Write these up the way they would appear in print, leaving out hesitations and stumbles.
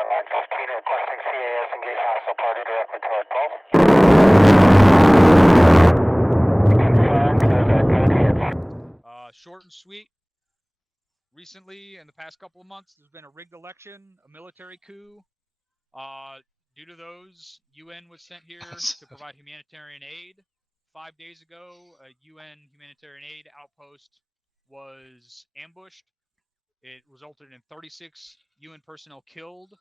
Line 15 requesting CAS engage hostile party directly toward Paul. Short and sweet. Recently, in the past couple of months, there's been a rigged election, a military coup. Due to those, UN was sent here to provide humanitarian aid. 5 days ago, a UN humanitarian aid outpost was ambushed. It resulted in 36 UN personnel killed.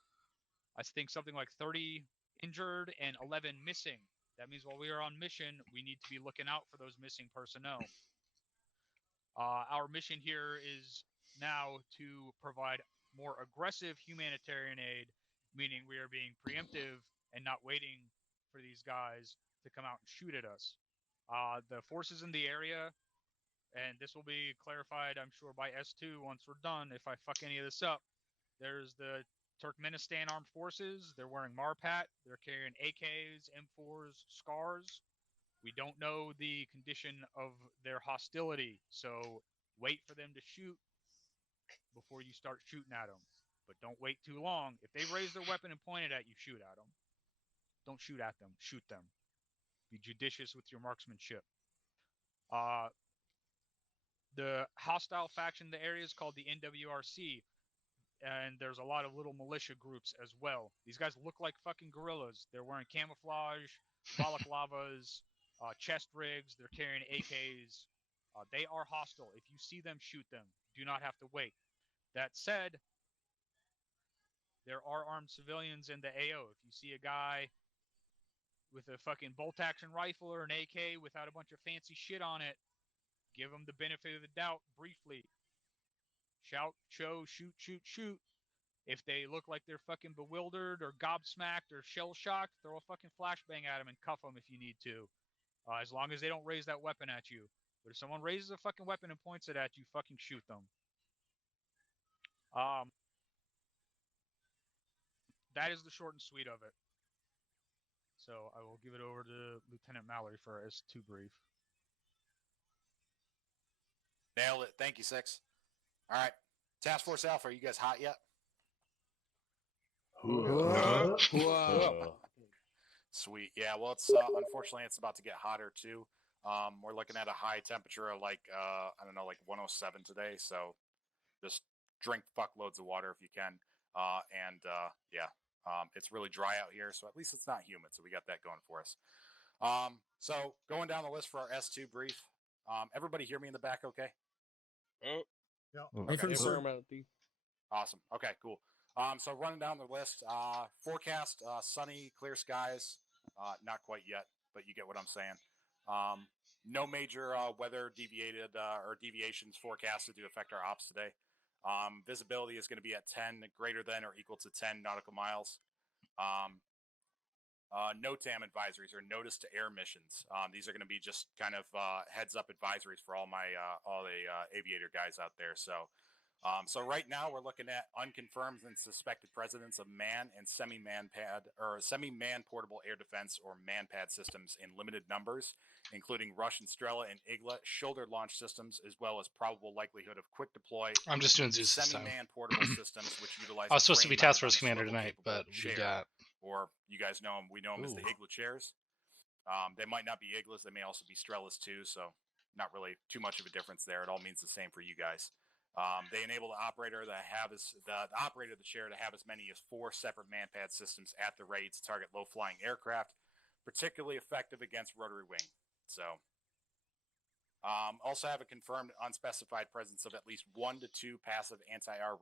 I think something like 30 injured and 11 missing. That means while we are on mission, we need to be looking out for those missing personnel. Our mission here is now to provide more aggressive humanitarian aid, meaning we are being preemptive and not waiting for these guys to come out and shoot at us. The forces in the area, and this will be clarified, I'm sure, by S2 once we're done, if I fuck any of this up. There's the Turkmenistan Armed Forces. They're wearing Marpat. They're carrying AKs, M4s, SCARs. We don't know the condition of their hostility, so wait for them to shoot before you start shooting at them. But don't wait too long. If they raise their weapon and point it at you, shoot at them. Don't shoot at them. Shoot them. Be judicious with your marksmanship. The hostile faction in the area is called the NWRC, and there's a lot of little militia groups as well. These guys look like fucking guerrillas. They're wearing camouflage, balaclavas, chest rigs. They're carrying AKs. They are hostile. If you see them, shoot them. Do not have to wait. That said, there are armed civilians in the AO. If you see a guy with a fucking bolt-action rifle or an AK without a bunch of fancy shit on it, give them the benefit of the doubt briefly. Shout, show, shoot, shoot, shoot. If they look like they're fucking bewildered or gobsmacked or shell-shocked, throw a fucking flashbang at them and cuff them if you need to. As long as they don't raise that weapon at you. But if someone raises a fucking weapon and points it at you, fucking shoot them. That is the short and sweet of it. So I will give it over to Lieutenant Mallory for our S2 brief. Nailed it. Thank you, Six. All right. Task Force Alpha, are you guys hot yet? Sweet. Yeah, well, it's unfortunately it's about to get hotter too. We're looking at a high temperature of like I don't know, like 107 today. So just drink fuckloads of water if you can. It's really dry out here, so at least it's not humid. So we got that going for us. So going down the list for our S2 brief. Everybody hear me in the back? Okay. Oh. Yeah. Okay. Awesome. Okay, cool. So running down the list, forecast, sunny, clear skies. Not quite yet, but you get what I'm saying. No major weather deviations forecasted to affect our ops today. Visibility is going to be at 10, greater than or equal to 10 nautical miles. NOTAM advisories or notice to air missions. These are going to be just kind of heads up advisories for all the aviator guys out there. So right now we're looking at unconfirmed and suspected presence of man and semi-man portable air defense or man-pad systems in limited numbers, including Russian Strela and Igla shoulder launch systems, as well as probable likelihood of quick deploy. I'm just doing Zeus this time. Semi-man portable systems which utilize. I was supposed to be Task Force Commander tonight, but we got. Or you guys know them. We know them as the Igla chairs. They might not be Iglas. They may also be Strelas too. So not really too much of a difference there. It all means the same for you guys. They enable the operator the operator of the chair to have as many as 4 separate man-pad systems at the ready to target low-flying aircraft, particularly effective against rotary wing. So, also have a confirmed unspecified presence of at least 1 to 2 passive anti-air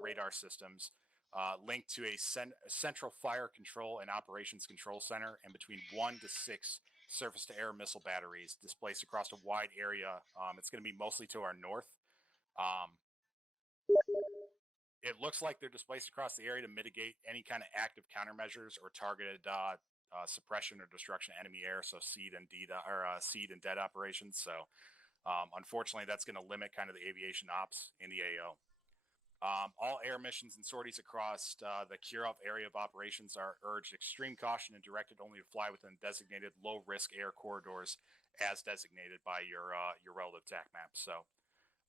radar systems linked to a central fire control and operations control center, and between 1 to 6 surface-to-air missile batteries displaced across a wide area. It's going to be mostly to our north. It looks like they're displaced across the area to mitigate any kind of active countermeasures or targeted suppression or destruction of enemy air, so seed and dead operations. So unfortunately, that's going to limit kind of the aviation ops in the AO. All air missions and sorties across the Kirov area of operations are urged extreme caution and directed only to fly within designated low-risk air corridors as designated by your relative TAC map. So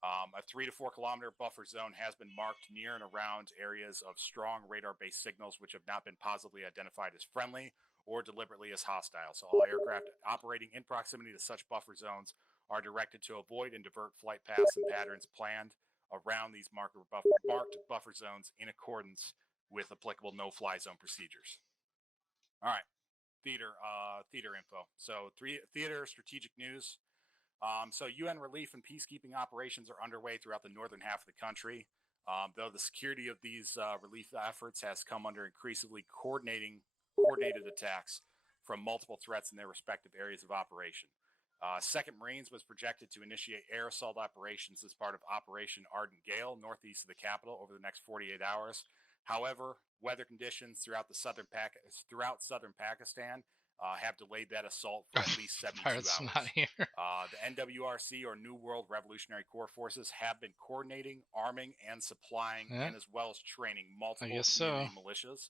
A 3 to 4 kilometer buffer zone has been marked near and around areas of strong radar-based signals which have not been positively identified as friendly or deliberately as hostile. So all aircraft operating in proximity to such buffer zones are directed to avoid and divert flight paths and patterns planned around these marked buffer zones in accordance with applicable no-fly zone procedures. All right, theater info. So theater strategic news. So UN relief and peacekeeping operations are underway throughout the northern half of the country. Though the security of these relief efforts has come under increasingly coordinated attacks from multiple threats in their respective areas of operation. 2nd Marines was projected to initiate air assault operations as part of Operation Ardent Gale northeast of the capital over the next 48 hours. However, weather conditions throughout southern Pakistan have delayed that assault for at least 72 Pirates hours. not here. The NWRC, or New World Revolutionary Corps forces, have been coordinating, arming, and supplying, and as well as training multiple community militias,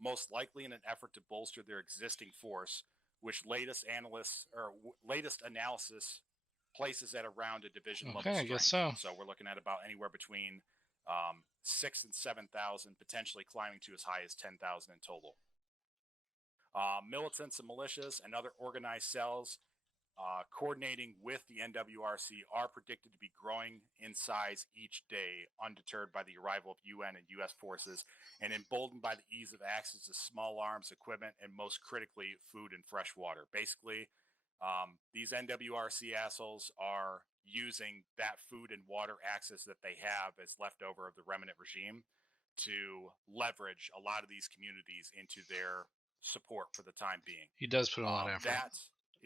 most likely in an effort to bolster their existing force, which latest analysis places at around a division level strength. I guess so. So we're looking at about anywhere between 6,000 and 7,000, potentially climbing to as high as 10,000 in total. Militants and militias and other organized cells coordinating with the NWRC are predicted to be growing in size each day, undeterred by the arrival of UN and U.S. forces, and emboldened by the ease of access to small arms, equipment, and most critically, food and fresh water. Basically, these NWRC assholes are using that food and water access that they have as leftover of the remnant regime to leverage a lot of these communities into their support for the time being. He does put a lot of effort. That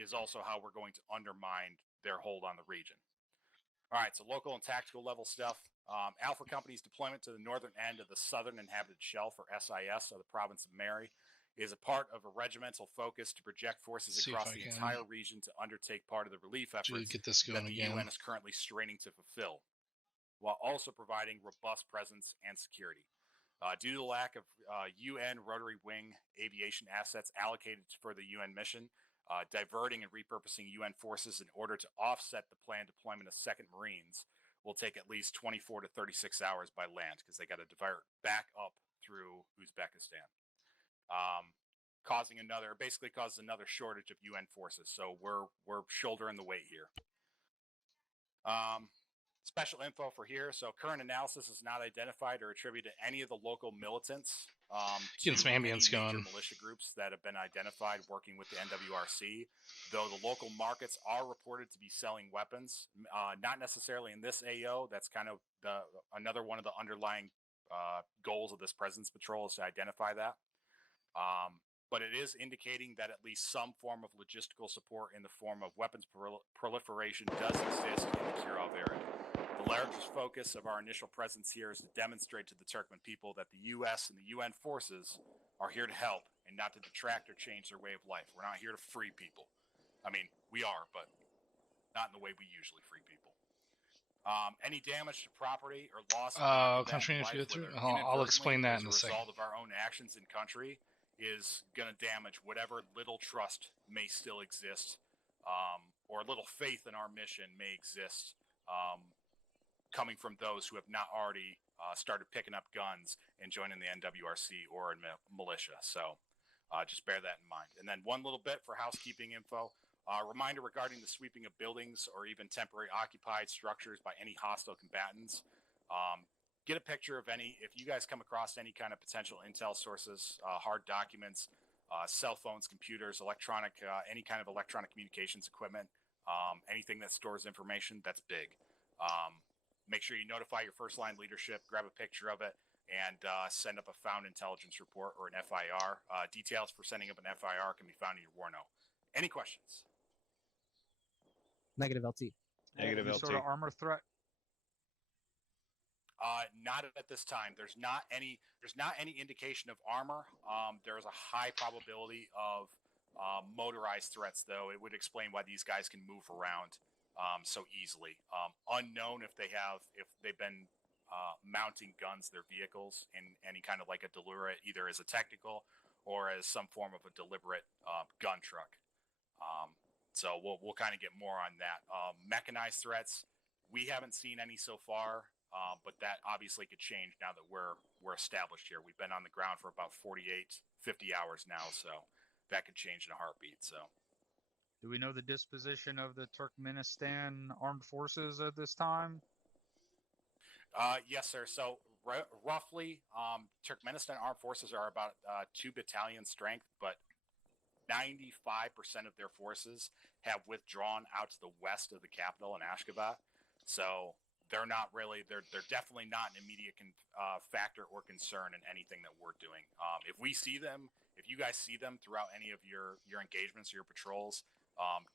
is also how we're going to undermine their hold on the region. All right, so local and tactical level stuff. Alpha Company's deployment to the northern end of the Southern Inhabited Shelf, or SIS, of the province of Mary, is a part of a regimental focus to project forces across the entire region to undertake part of the relief efforts that the UN is currently straining to fulfill, while also providing robust presence and security. Due to the lack of UN rotary wing aviation assets allocated for the UN mission, diverting and repurposing UN forces in order to offset the planned deployment of 2nd Marines will take at least 24 to 36 hours by land, because they got to divert back up through Uzbekistan, causes another shortage of UN forces. So we're shouldering the weight here. Special info for here. So current analysis is not identified or attributed to any of the local militants. Getting some ambience going. Militia groups that have been identified working with the NWRC, though the local markets are reported to be selling weapons. Not necessarily in this AO. That's kind of another one of the underlying goals of this Presence Patrol, is to identify that. But it is indicating that at least some form of logistical support in the form of weapons proliferation does exist in the Kirov area. The largest focus of our initial presence here is to demonstrate to the Turkmen people that the U.S. and the UN forces are here to help and not to detract or change their way of life. We're not here to free people. I mean, we are, but not in the way we usually free people. Any damage to property or loss of country need to go through? I'll explain that in a second. As a result of our own actions in country is going to damage whatever little trust may still exist, or little faith in our mission may exist, coming from those who have not already started picking up guns and joining the NWRC or in militia. So just bear that in mind. And then one little bit for housekeeping info. Reminder regarding the sweeping of buildings or even temporary occupied structures by any hostile combatants. Get a picture of if you guys come across any kind of potential intel sources, hard documents, cell phones, computers, any kind of electronic communications equipment, anything that stores information, that's big. Make sure you notify your first line leadership, grab a picture of it, and send up a found intelligence report or an FIR. Details for sending up an FIR can be found in your war note. Any questions? Negative LT. Negative Any LT. sort of armor threat? Not at this time. There's not any indication of armor. There is a high probability of motorized threats, though. It would explain why these guys can move around so easily. Unknown if they've been mounting guns, their vehicles, in any kind of like a deliberate, either as a technical or as some form of a deliberate gun truck. So we'll kind of get more on that. Mechanized threats, We haven't seen any so far, but that obviously could change now that we're established here. We've been on the ground for about 48, 50 hours now, so that could change in a heartbeat. So, do we know the disposition of the Turkmenistan armed forces at this time? Yes, sir. So roughly, Turkmenistan armed forces are about 2 battalion strength, but 95% of their forces have withdrawn out to the west of the capital in Ashgabat. So they're not really, they're definitely not an immediate factor or concern in anything that we're doing. If we see them, if you guys see them throughout any of your engagements or your patrols,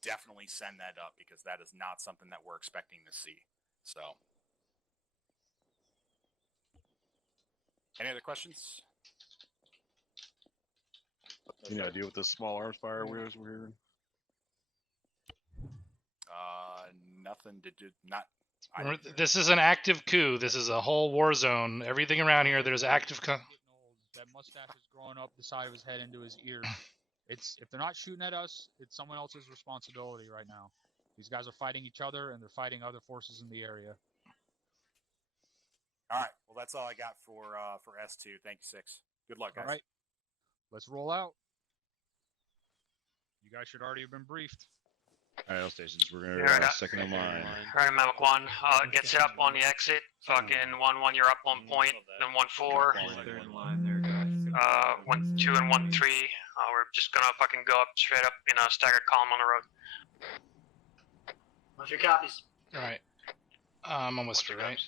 definitely send that up, because that is not something that we're expecting to see. So, any other questions? Any idea what the small arms fire was we're hearing? Nothing to do. Not. Remember, this is an active coup. This is a whole war zone. Everything around here, there's active. That mustache is growing up the side of his head into his ear. If they're not shooting at us, it's someone else's responsibility right now. These guys are fighting each other, and they're fighting other forces in the area. All right. Well, that's all I got for S2. Thank you, 6. Good luck, guys. All right. Let's roll out. You guys should already have been briefed. All right, all stations, we're going to second in line. Alright, Maverick 1, get set up on the exit. Fucking 1-1, you're up on point. Then 1-4. 1-2 and 1-3. We're just gonna fucking go up straight up in a staggered column on the road. What's your copies? Alright. I'm almost through, right?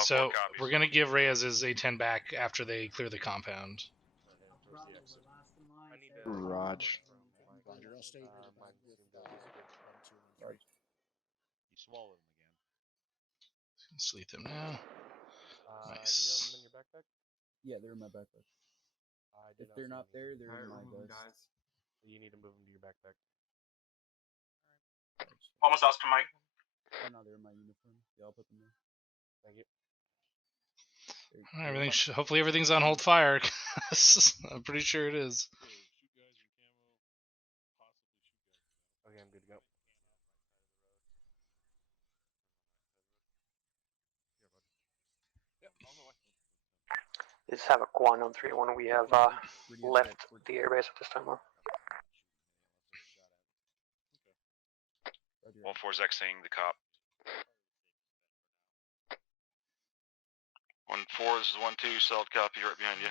So, we're going to give Reyes his A10 back after they clear the compound. Raj. You swallowed them again. Sleep them now. Nice. Do you have them in your backpack? Yeah, they're in my backpack. If they're not there, they're in my vest. You need to move them to your backpack. Almost Oscar Mike. Oh no, they're in my uniform. Yeah, I'll put them there. Thank you. Hopefully everything's on hold fire. I'm pretty sure it is. Okay, I'm good to go. This is Havoc 1 on 3-1. We have left the airbase at this time. 1-4's exiting the cop. 1-4, this is 1-2, solid copy right behind you.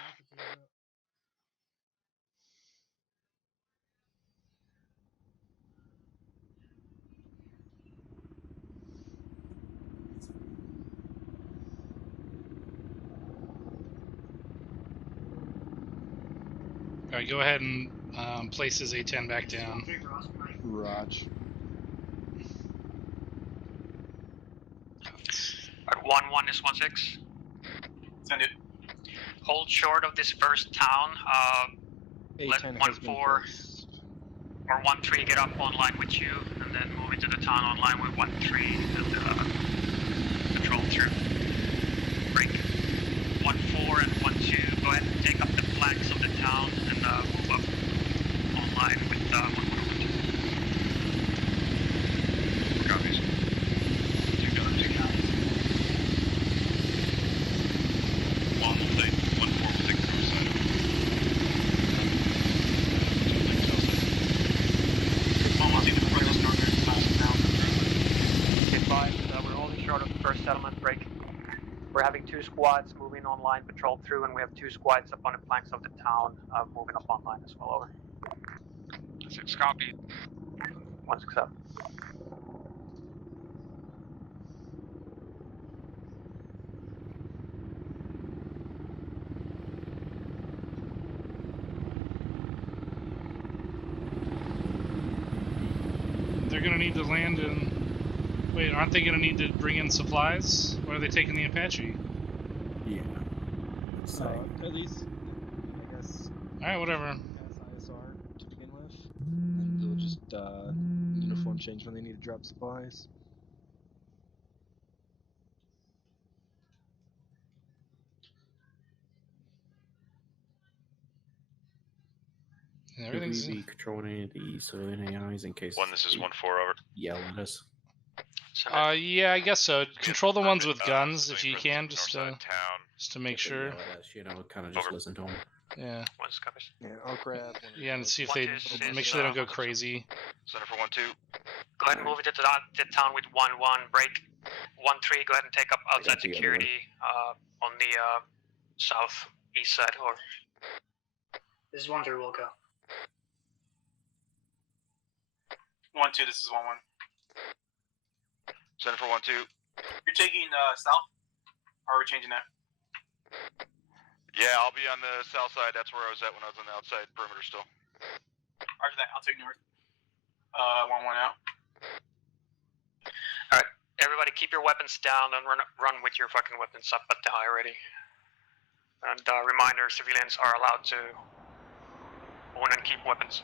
Alright, go ahead and place his A10 back down. Raj. 1-1 is 1-6. Send it. Hold short of this first town. Let 1-4 or 1-3 get up online with you, and then move into the town online with 1-3 and patrol through. Break. 1-4 and 1-2. Go ahead and take up the flanks of the town and move up online with 1-4. Copies. 2 guns, 2 guns. 1 will take, 1-4 will take the first side. We're holding short of the first settlement break. We're having 2 squads moving online, patrol through, and we have 2 squads up on the flanks of the town, moving up online as well. Over. 6 copied. 1-6 up. They're gonna need to land in... Wait, aren't they gonna need to bring in supplies? Why are they taking the Apache? Yeah. At least, I guess. Alright, whatever. Pass ISR to begin with, and they'll just uniform change when they need to drop supplies. Everything's... Should we be controlling any of the civilian AIs in case... 1, this is 1-4, over. Yell at us. Yeah, I guess so. Control the ones with guns if you can, just town. to make sure. Yell at us, you know, kind of just listen to them. Yeah. Yeah, I'll grab one. Yeah, and see if they make sure they don't go crazy. Center for 1-2. Go ahead and move it to the town with 1-1. Break 1-3. Go ahead and take up outside security on the southeast side. Over. This is 1-3. We'll go. 1-2. This is 1-1. Center for 1-2. You're taking south? Or are we changing that? Yeah, I'll be on the south side. That's where I was at when I was on the outside perimeter still. Roger that. I'll take north. 1-1 out. Alright, everybody keep your weapons down and run with your fucking weapons up at the high already. And reminder, civilians are allowed to own and keep weapons.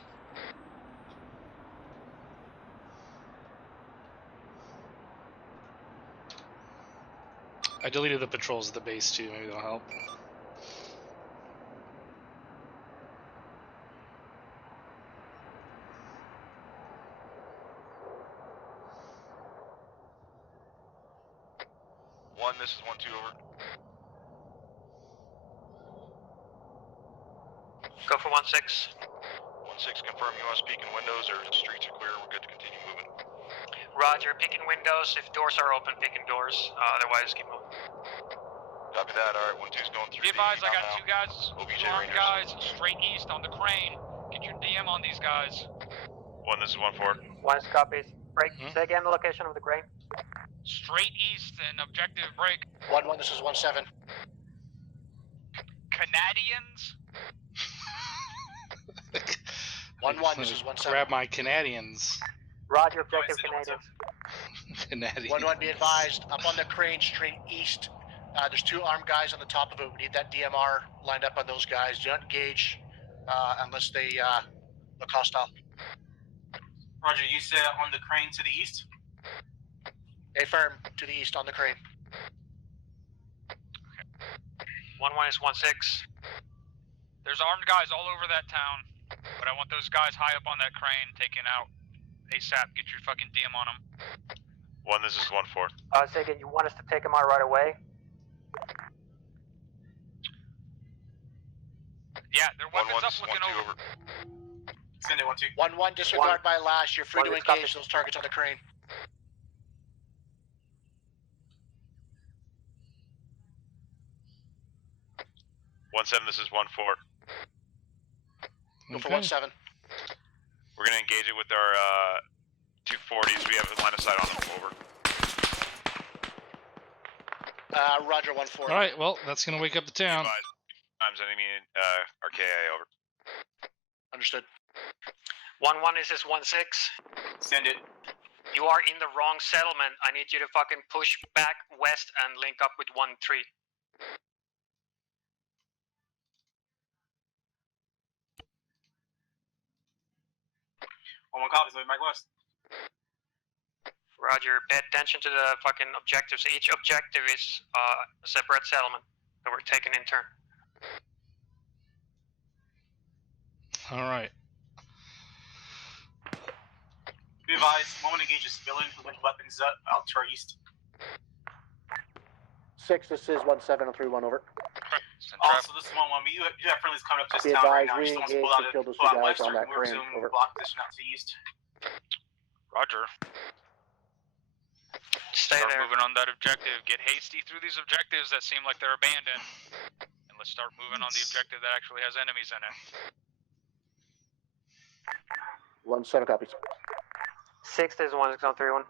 I deleted the patrols at the base too, maybe that'll help. This is 1-2 over. Go for 1-6. 1-6, confirm you want to speak in windows or the streets are clear. We're good to continue moving. Roger, picking windows. If doors are open, picking doors. Otherwise, keep moving. Copy that. All right, 1-2's going through. Be advised, I got two guys, OBJ two armed Rangers. guys straight east on the crane. Get your DM on these guys. 1, this is 1-4. 1 copies. Break. Say again the location of the crane. Straight east and objective break. 1-1. This is 1-7. Canadians? 1-1. This is 1-7. Grab my Canadians. Roger, objective Canadians. Canadians. 1-1. Be advised. Up on the crane, straight east. There's 2 armed guys on the top of it. We need that DMR lined up on those guys. Do not engage unless they look hostile. Roger, you said on the crane to the east? Affirm. To the east on the crane. 1-1 is 1-6. There's armed guys all over that town, but I want those guys high up on that crane taken out ASAP. Get your fucking DM on them. 1, this is 1-4. Say again, you want us to take them out right away? Yeah, their weapons 1-1, up this is looking 1-2 over. Send it 1-2. 1-1. Disregard by last. You're free to 1 engage those targets on the crane. This is 1-4. Go for Okay. 1-7. We're gonna engage it with our 240s. We have a line of sight on them. Over. Roger. 1-4. Alright, well, that's gonna wake up the town. Times enemy RKA over. Understood. 1-1 is 1-6. Send it. You are in the wrong settlement. I need you to fucking push back west and link up with 1-3. One copies. Mike West. Roger, pay attention to the fucking objectives. Each objective is a separate settlement that we're taking in turn. Alright. Be advised, moment engage a civilian with weapons out to our east. 6. This is 1-7 and 3-1 over. Also, this is 1-1. You have friendlies coming up to Be this town right advised, now. You just re-engage want and to kill those pull 2 out guys west on that or crane. zoom Over. block this out to the east. Roger. Stay Start there. moving on that objective. Get hasty through these objectives that seem like they're abandoned. And let's start moving on the objective that actually has enemies in it. 1-7 copies. 6 is 1-6 on 3-1.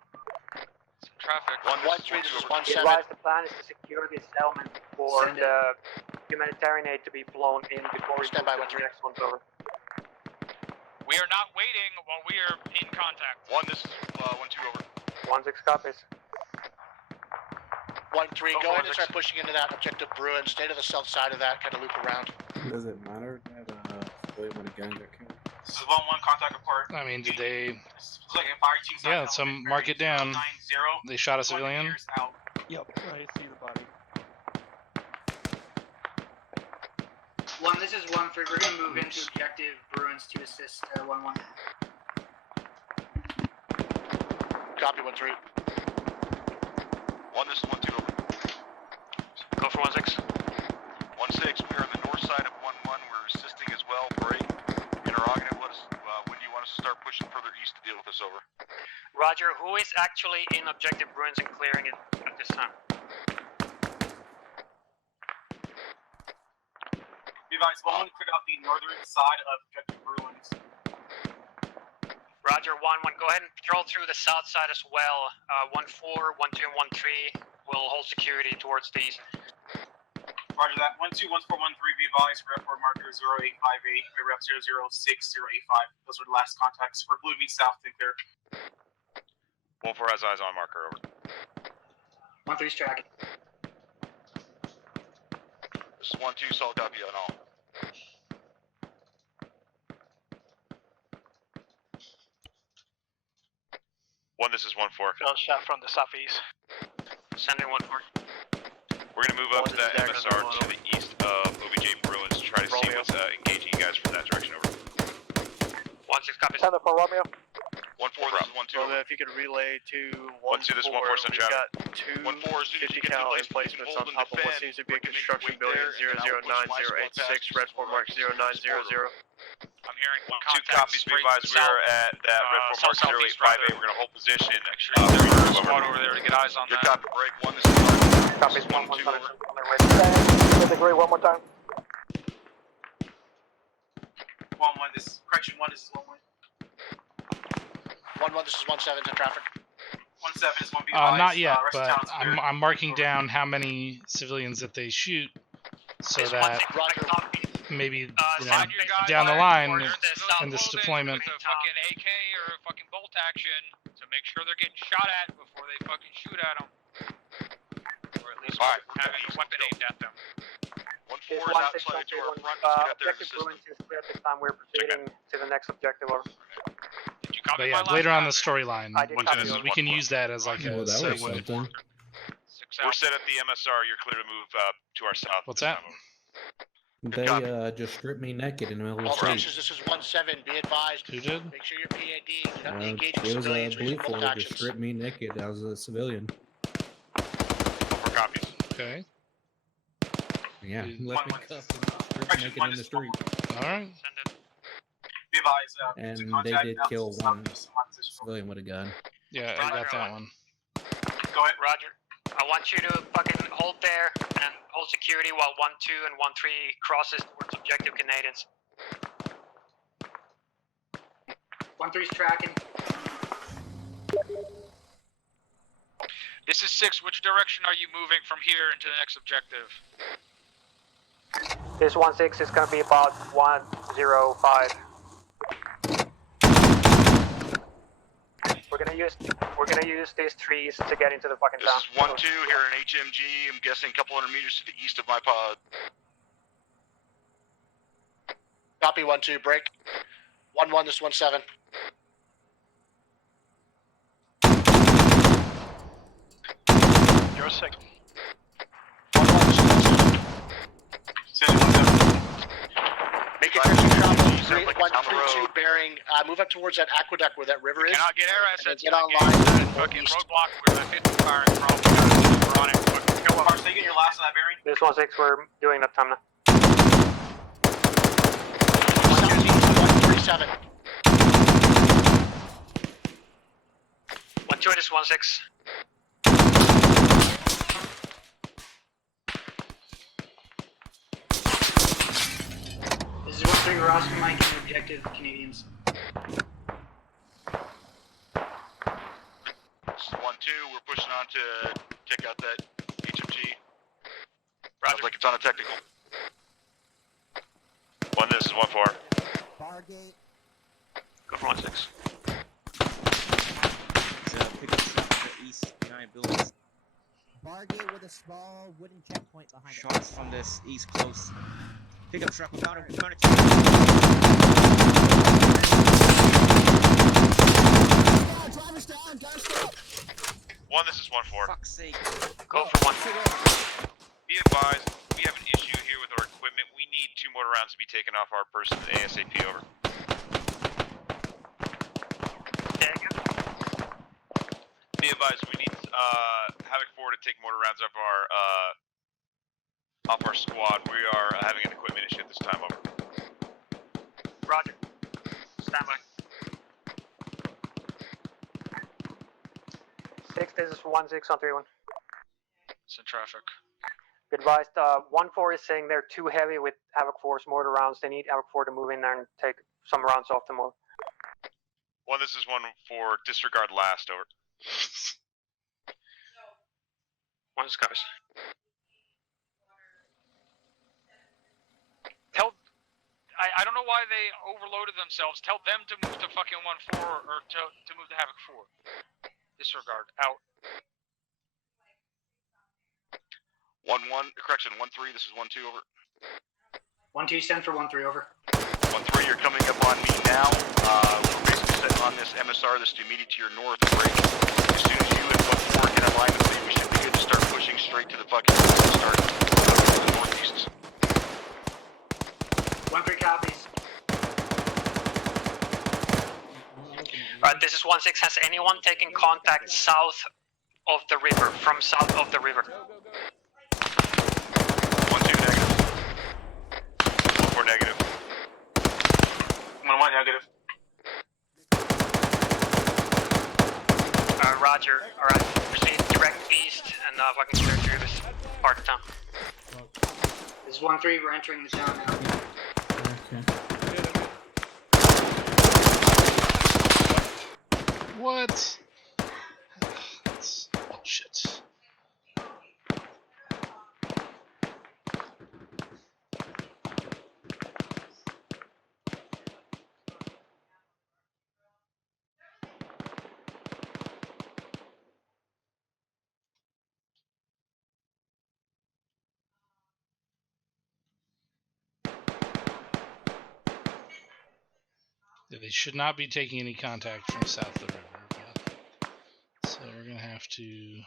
Traffic. 1-3. This is 1-7. The plan is to secure this settlement for the humanitarian aid to be flown in before we Stand by, move to the 1-3. next one's over. We are not waiting while we are in contact. 1, this is 1-2 over. 1-6 copies. 1-3. Go Go ahead for and start pushing into that objective Bruin. Stay to the south side of that. Kind of loop around. Does it matter that civilian with a gun got killed? This is 1-1 contact report. I mean, did they... It's like a fire team's Yeah, out. so mark it down. 9-0. They shot a civilian? Out. Yep, I see the body. 1. This is 1-3. We're going to move into objective Bruins to assist 1-1. Copy 1-3. 1, this is 1-2, over. Go for 1-6. 1-6, we are on the north side of 1-1. We're assisting as well. Break. Interrogative. Let us. When do you want us to start pushing further east to deal with this? Over. Roger. Who is actually in objective ruins and clearing it at this time? Be advised, 1-1 cleared out the northern side of objective ruins. Roger. 1-1. Go ahead and patrol through the south side as well. 1-4, 1-2, and 1-3 will hold security towards the east. Roger that. 1-2, 1-4, 1-3, be advised, rep for marker 0858, rep 006085. Those were the last contacts. We're blue means south, think there. 1-4 has eyes on marker, over. 1-3's tracking. This is 1-2, solid copy on all. This is 1-4. Shot from the southeast. Sending 1-4. We're going to move up to that MSR to the east of OBJ Bruins to try to see what's engaging you guys from that direction, over. 1-6 copies. 10-4 Romeo. 1-4, this is 1-2. Well, if you could relay to 1-2, this is 1-4, send we've traffic. got two 1-4, as soon as you 50 get to cal the place, emplacements hold on and top of what defend. seems to be a We're gonna construction make building your way there, and I'll push my squad 009086, past red 4 mark 0900. I'm hearing 2 copies, be advised, we are at that red 4 mark 0858. We're going to hold position. Make sure you have a squad over there to get eyes on Good that. copy, break. 1, this is 1. Copies 1-2, 1-1 over. on their way. Disagree one more time. 1-1, this is correction 1, this is 1-1. 1-1, this is 1-7 to traffic. 1-7 is 1 be advised. Not yet, rest of but town is clear. I'm marking down how many civilians that they shoot, so that maybe down the line in this deployment. With a fucking AK or a fucking bolt action to make sure they're getting shot at before they fucking shoot at them. Or at least having a weapon aimed at them. 1-4 is outside to our front. Objective Bruins is clear at this time. We're proceeding to the next objective. Over. But yeah, later on the storyline, I did copy we can use that as like a Well, that was segue. something. We're set at the MSR. You're clear to move to our south. What's that? They just stripped me naked in the middle of All the street. stations, this is 1-7. Be advised. Who did? Make sure your PAD not engaging It was a civilians. blue Reasonable Ford just actions. stripped me naked as a civilian. 4 copies. Okay. Yeah, Dude. he left me cuffed and stripped Correction naked 1 in the is street. All right. Be advised, And to they contact did now, kill one southeast of my position. civilian with a gun. Yeah, I got that one. Go ahead. Roger. I want you to fucking hold there and hold security while 1-2 and 1-3 crosses towards objective Canadians. 1-3's tracking. This is 6. Which direction are you moving from here into the next objective? This 1-6 is going to be about 105. We're gonna use these trees to get into the fucking This town. is 1-2 here in HMG. I'm guessing a couple hundred meters to the east of my pod. Copy 1-2, break. 1-1, this is 1-7. You're 6. 1-1, this is 1-7. Send it 1-7. Make it travel 1-3-2 bearing. Move up towards that aqueduct where that river is. Cannot get air assets. Get online. Fucking roadblock where the 50 firing from. We're on it. Go, Mars, take it your last on that bearing. This 1-6, we're doing that time now. 1-3-7. 1-2, this is 1-6. This is 1-3, we're Oscar Mike and objective Canadians. This is 1-2. We're pushing on to take out that HMG. Sounds like it's on a technical. 1, this is 1-4. Bargate. Go for 1-6. Pickup truck to the east behind buildings. Bargate with a small wooden checkpoint behind it. Shots from this east close. Pickup truck without a checkpoint. Driver's down, guys, stop. 1, this is 1-4. Fuck's sake. Go for 1. Be advised, we have an issue here with our equipment. We need 2 mortar rounds to be taken off our person ASAP, over. Be advised, we need Havoc 4 to take mortar rounds off our squad. We are having an equipment issue at this time. Over. Roger. Stand by. 6, this is 1-6 on 3-1. It's in traffic. Be advised, 1-4 is saying they're too heavy with Havoc 4's mortar rounds. They need Havoc 4 to move in there and take some rounds off them all. 1, this is 1-4. Disregard last. Over. 1 scars. Tell. I don't know why they overloaded themselves. Tell them to move to fucking 1-4 or to move to Havoc 4. Disregard. Out. 1-1. Correction. 1-3. This is 1-2. Over. 1-2 stand for 1-3 over. 1-3. You're coming up on me now. We're basically sitting on this MSR. This is immediate to your north. Break. As soon as you and 1-4 get in line with me, we should be good to start pushing straight to the fucking start to the northeast. 1-3 copies. Alright, this is 1-6. Has anyone taken contact south of the river? From south of the river? 1-2 negative. 1-4 negative. 1-1 negative. Roger. Alright, proceed direct east and fucking clear through this part of town. This is 1-3. We're entering the town now. What? That's bullshit. They should not be taking any contact from south of the river. So we're going to have to...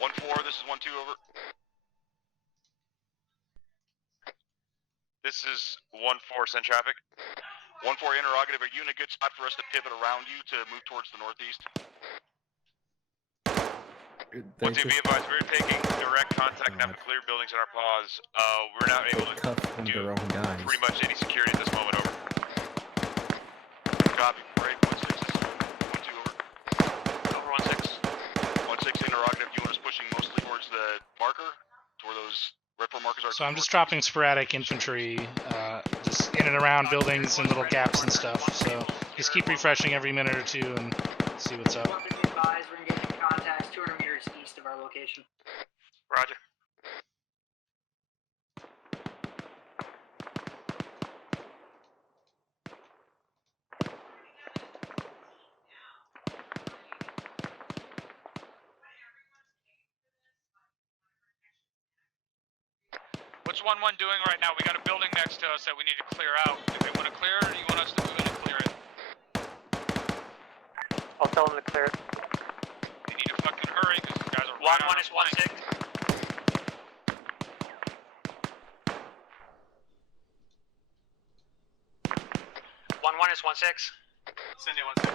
1-4, this is 1-2, over. This is 1-4. Send traffic. 1-4 interrogative. Are you in a good spot for us to pivot around you to move towards the northeast? 1-2, be advised, we're taking direct contact now for clear buildings in our pause. We're not able to do pretty much any security at this moment. Over. Copy. Great. 1-6 is 1-2, over. Over 1-6. 1-6 interrogative. You want us pushing mostly towards the marker? To where those red markers are? So I'm just dropping sporadic infantry, just in and around buildings and little gaps and stuff. So just keep refreshing every minute or two and see what's up. We're engaging contacts 200 meters east of our location. Roger. What's 1-1 doing right now? We got a building next to us that we need to clear out. Do they want to clear it, or do you want us to move in and clear it? I'll tell them to clear it. They need to fucking hurry, because these guys are 1-1 is 1-6. 1-1 is 1-6. Send it 1-6.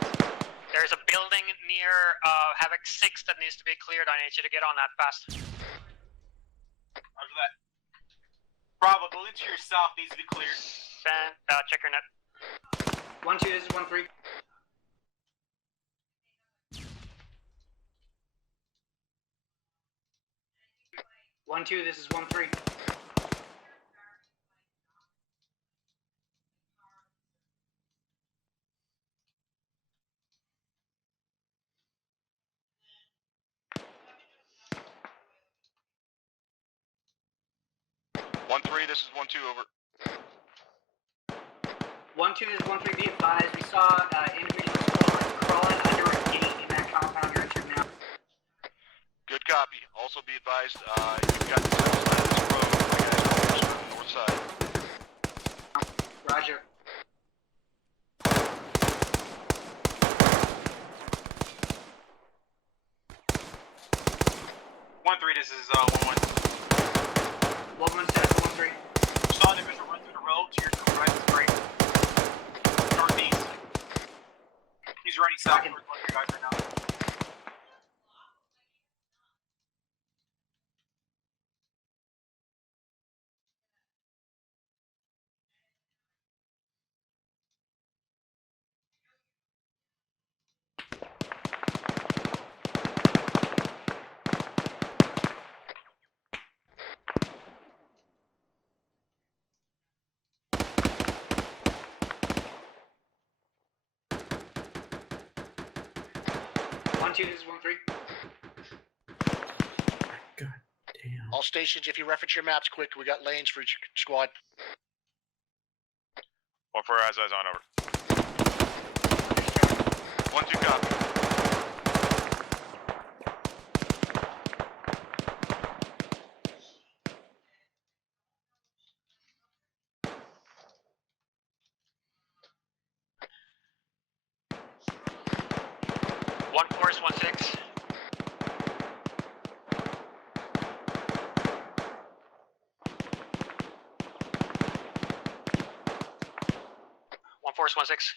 There's a building near Havoc 6 that needs to be cleared. I need you to get on that fast. Roger that. Bravo, building to your south needs to be cleared. Send, check your net. 1-2, this is 1-3. One, 2, this is 1-3. This is 1-2, over. 1-2, this is 1-3. Be advised, we saw individuals crawling under a gate in that compound you're entering now. Good copy. Also be advised, you've got the south side of this road. My guys are on the north side. Roger. This is 1-1. 1-1 set for 1-3. Saw an individual run through the road to your right, straight. Northeast. He's running south towards one of your guys right now. 1-2, this is 1-3. All stations, if you reference your maps quick, we got lanes for each squad. 1-4, eyes on, over. 1-2, copy. One force, 1-6. One force, 1-6.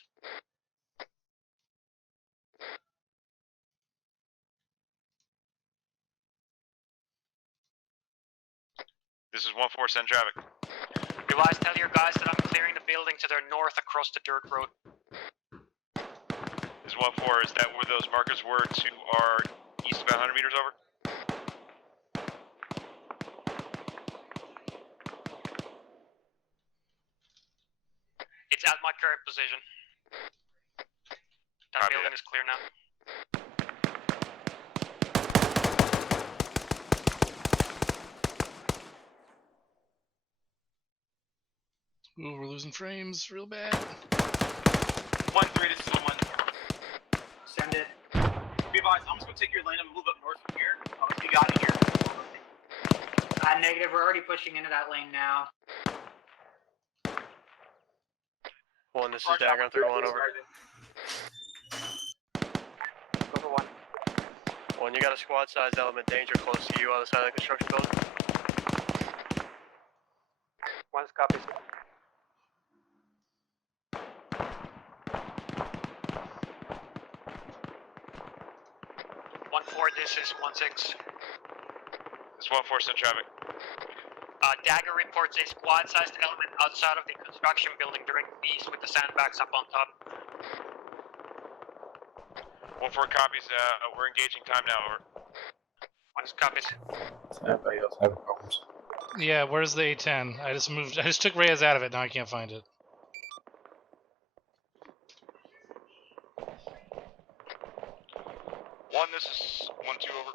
This is 1-4, send traffic. Revise, tell your guys that I'm clearing the building to their north across the dirt road. This is 1-4, is that where those markers were to our east about 100 meters over? It's at my current position. That Copy building that. is clear now. Ooh, we're losing frames real bad. 1-3, this is 1-1. Send it. Be advised, I'm just gonna take your lane and move up north from here. You got it here. Negative, we're already pushing into that lane now. 1, this is Dagger on 3-1, over. Go for 1. 1, you got a squad size element danger close to you on the side of the construction building. 1 copies. 1-4, this is 1-6. This is 1-4, send traffic. Dagger reports a squad-sized element outside of the construction building directly east with the sandbags up on top. 1-4 copies, we're engaging time now, over. 1 copies. Anybody else having problems? Yeah, where's the A10? I just took Reyes out of it, now I can't find it. 1, this is 1-2, over.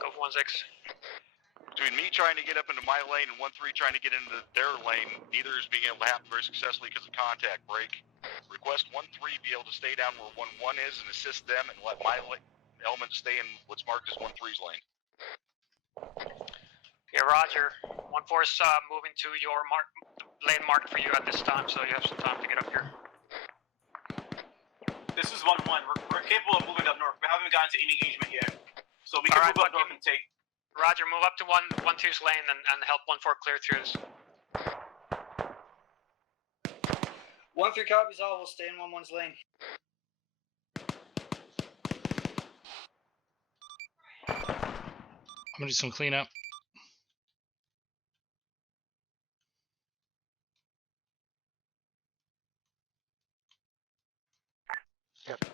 Go for 1-6. Between me trying to get up into my lane and 1-3 trying to get into their lane, neither is being able to happen very successfully because of contact break. Request 1-3 be able to stay down where 1-1 is and assist them, and let my element stay in what's marked as 1-3's lane. Yeah, roger. 1-4's moving to your lane marked for you at this time, so you have some time to get up here. This is 1-1. We're capable of moving up north. We haven't gotten to any engagement yet. So we can move up north and take. Roger, move up to 1-2's lane and help 1-4 clear through this. 1-3 copies all. We'll stay in 1-1's lane. I'm gonna do some cleanup. Yep.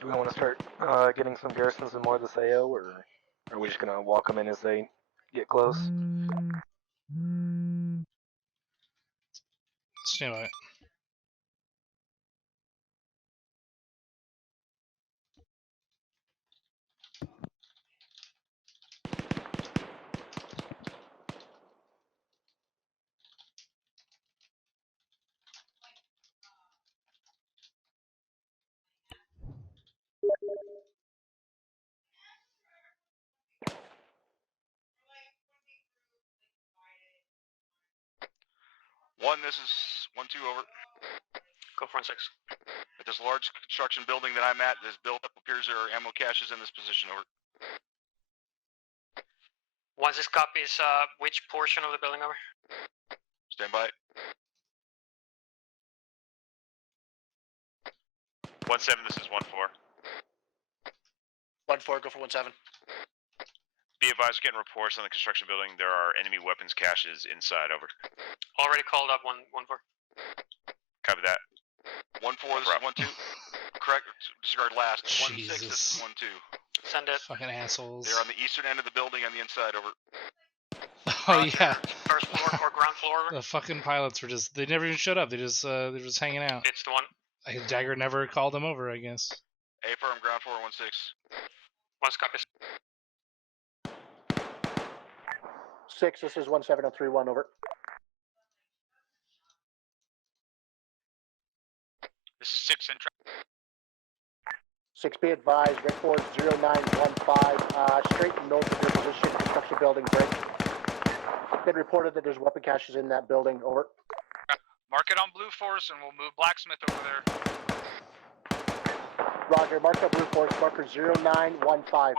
Do we want to start getting some garrisons and more of this AO, or are we just going to walk them in as they get close? Stand by. One, this is 1-2, over. Go for 1-6. At this large construction building that I'm at, this built up appears there are ammo caches in this position, over. 1-6 copies which portion of the building, over? Stand by. 1-7, this is 1-4. 1-4, go for 1-7. Be advised, getting reports on the construction building. There are enemy weapons caches inside. Over. Already called up 1-4. Copy that. 1-4, this is 1-2. Correct. Disregard last. 1-6, this is 1-2. Send it. Fucking assholes. They're on the eastern end of the building on the inside. Over. Oh Roger. yeah. First floor or ground floor. Over. The fucking pilots were just—they never even showed up. They're just hanging out. It's the one. Dagger never called them over, I guess. A firm, ground floor, 1-6. 1 copies. 6, this is 1-7-3-1, over. This is 6 and 6, be advised, Red Ford 0915, straight north of your position, construction building break. Been reported that there's weapon caches in that building, over. Mark it on Blue Force and we'll move Blacksmith over there. Roger, mark up Blue Force, marker 0915.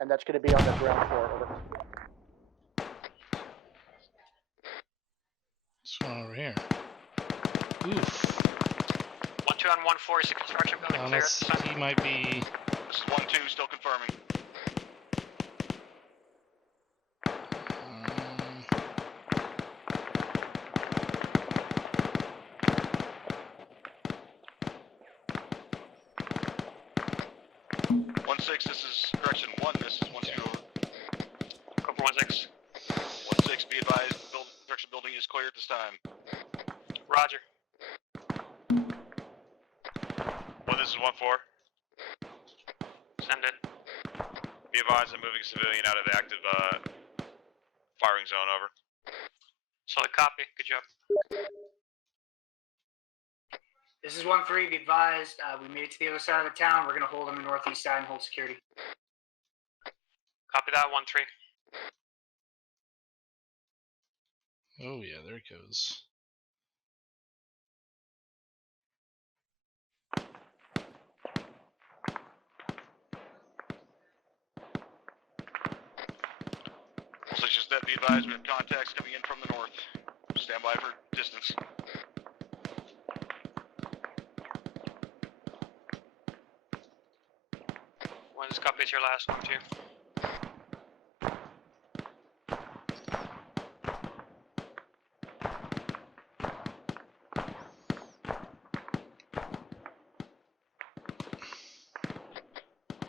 And that's going to be on the ground floor, over. What's going on over here? Oof. 1-2 on 1-4 is the construction building clear. He might be. This is 1-2, still confirming. This is correction 1. This is 1-2 over. Go for 1-6. 1-6. Be advised, the construction building is clear at this time. Roger. 1, this is 1-4. Send it. Be advised, I'm moving a civilian out of the active firing zone. Over. Solid copy. Good job. This is 1-3, be advised, we made it to the other side of the town. We're going to hold on the northeast side and hold security. Copy that, 1-3. Oh yeah, there it goes. Such as that, be advised, we have contacts coming in from the north. Stand by for distance. This copy is your last one, too.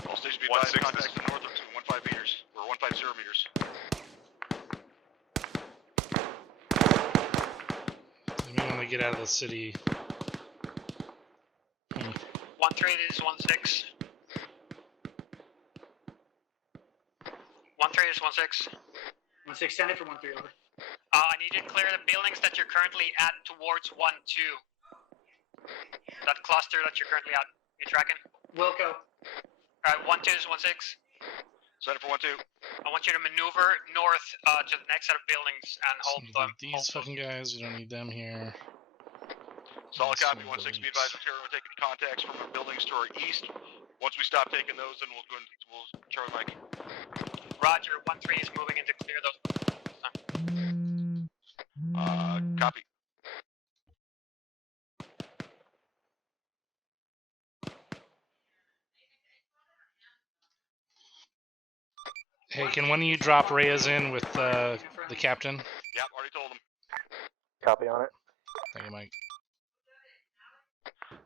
All stations be advised, contacts to the north of 215 meters, or 150 meters. Maybe when they get out of the city. 1-3, this is 1-6. 1-3 is 1-6. 1-6, send it for 1-3, over. I need you to clear the buildings that you're currently at towards 1-2. That cluster that you're currently at. You tracking? Wilco. Alright, 1-2 is 1-6. Send it for 1-2. I want you to maneuver north to the next set of buildings and hold them. These fucking guys, we don't need them here. Solid copy, 1-6, be advised, we're taking contacts from the buildings to our east. Once we stop taking those, then we'll go and we'll Charlie Mike. Roger, 1-3 is moving in to clear those. Copy. Hey, can one of you drop Reyes in with the captain? Yep, already told him. Copy on it. Thank you, Mike.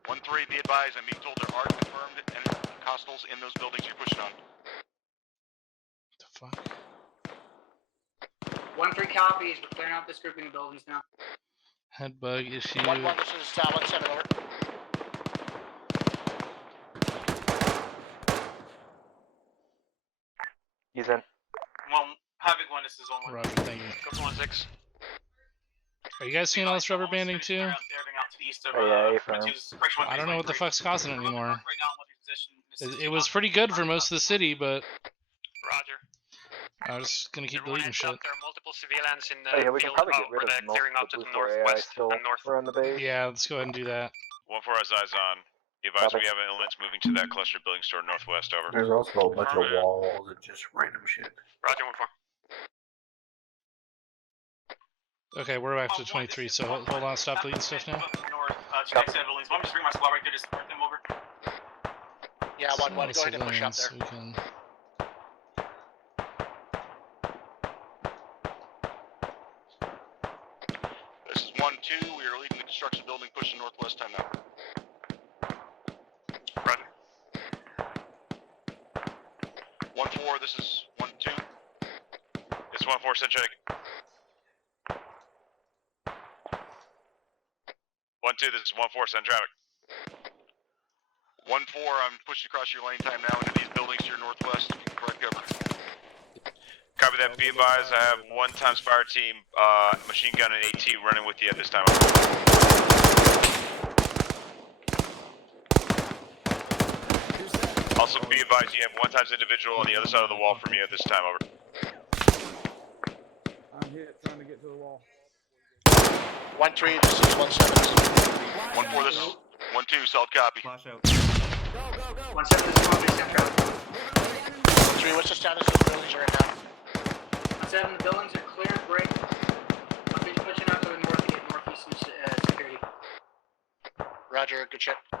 1-3, be advised, I'm being told there are confirmed enemy hostiles in those buildings you're pushing on. What the fuck? 1-3 copies, we're clearing out this group in the buildings now. Head bug issue. 1-1, this is 1-7, over. He's in. Havoc 1, this is 1-1. Roger, thank you. Go for 1-6. Are you guys seeing all this rubber banding too? Everything out to the east of, yeah, firm. I don't know what the fuck's causing it anymore. It was pretty good for most of the city, but Roger. I was gonna keep Everyone deleting heads shit. up. There are multiple civilians in the Oh, yeah, we can field probably get rid where of they're most clearing of out to the the Blue 4 AI northwest still and north. around the base. Yeah, let's go ahead and do that. 1-4 has eyes on. Be advised, we have elements moving to that cluster building store northwest. Over. There's also a bunch of walls and just random shit. Roger, 1-4. Okay, we're back to 23, so hold on, stop deleting stuff now. North, next set of buildings. Want me to bring my squad right there to support them over? Yeah, one. Go ahead and push up there. We can... This is 1-2. We are leading the construction building, pushing northwest time now. Roger. 1-4. This is 1-2. It's 1-4. Send traffic. 1-2. This is 1-4. Send traffic. 1-4. I'm pushing across your lane time now into these buildings to your northwest. Correct cover. Copy that. Be advised, I have 1 times fire team, machine gun and AT running with you at this time. Also, be advised, you have 1 times individual on the other side of the wall from you at this time. Over. I'm hit trying to get to the wall. 1-3. This is 1-7. 1-4. This is 1-2. Solid copy. Flash out. 1-7 this is 1-3. Step traffic. 1-3. What's the status of the buildings you're in now? 1-7, the buildings are clear, break. 1-3's pushing out to the north to get northeast security. Roger, good shit. 1-3.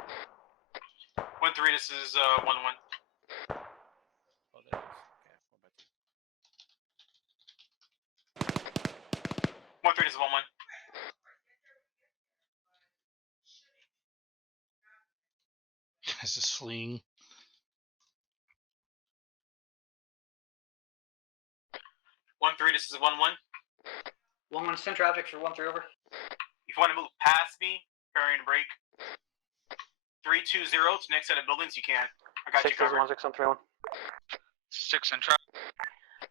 This is 1-1. This is 1-1. This is fleeing. 1-3. This is 1-1. 1-1. Send traffic for 1-3 over. If you want to move past me, bearing and break. 3-2-0 to next set of buildings, you can. I got you covered. 6 on 3-1. 6 and traffic.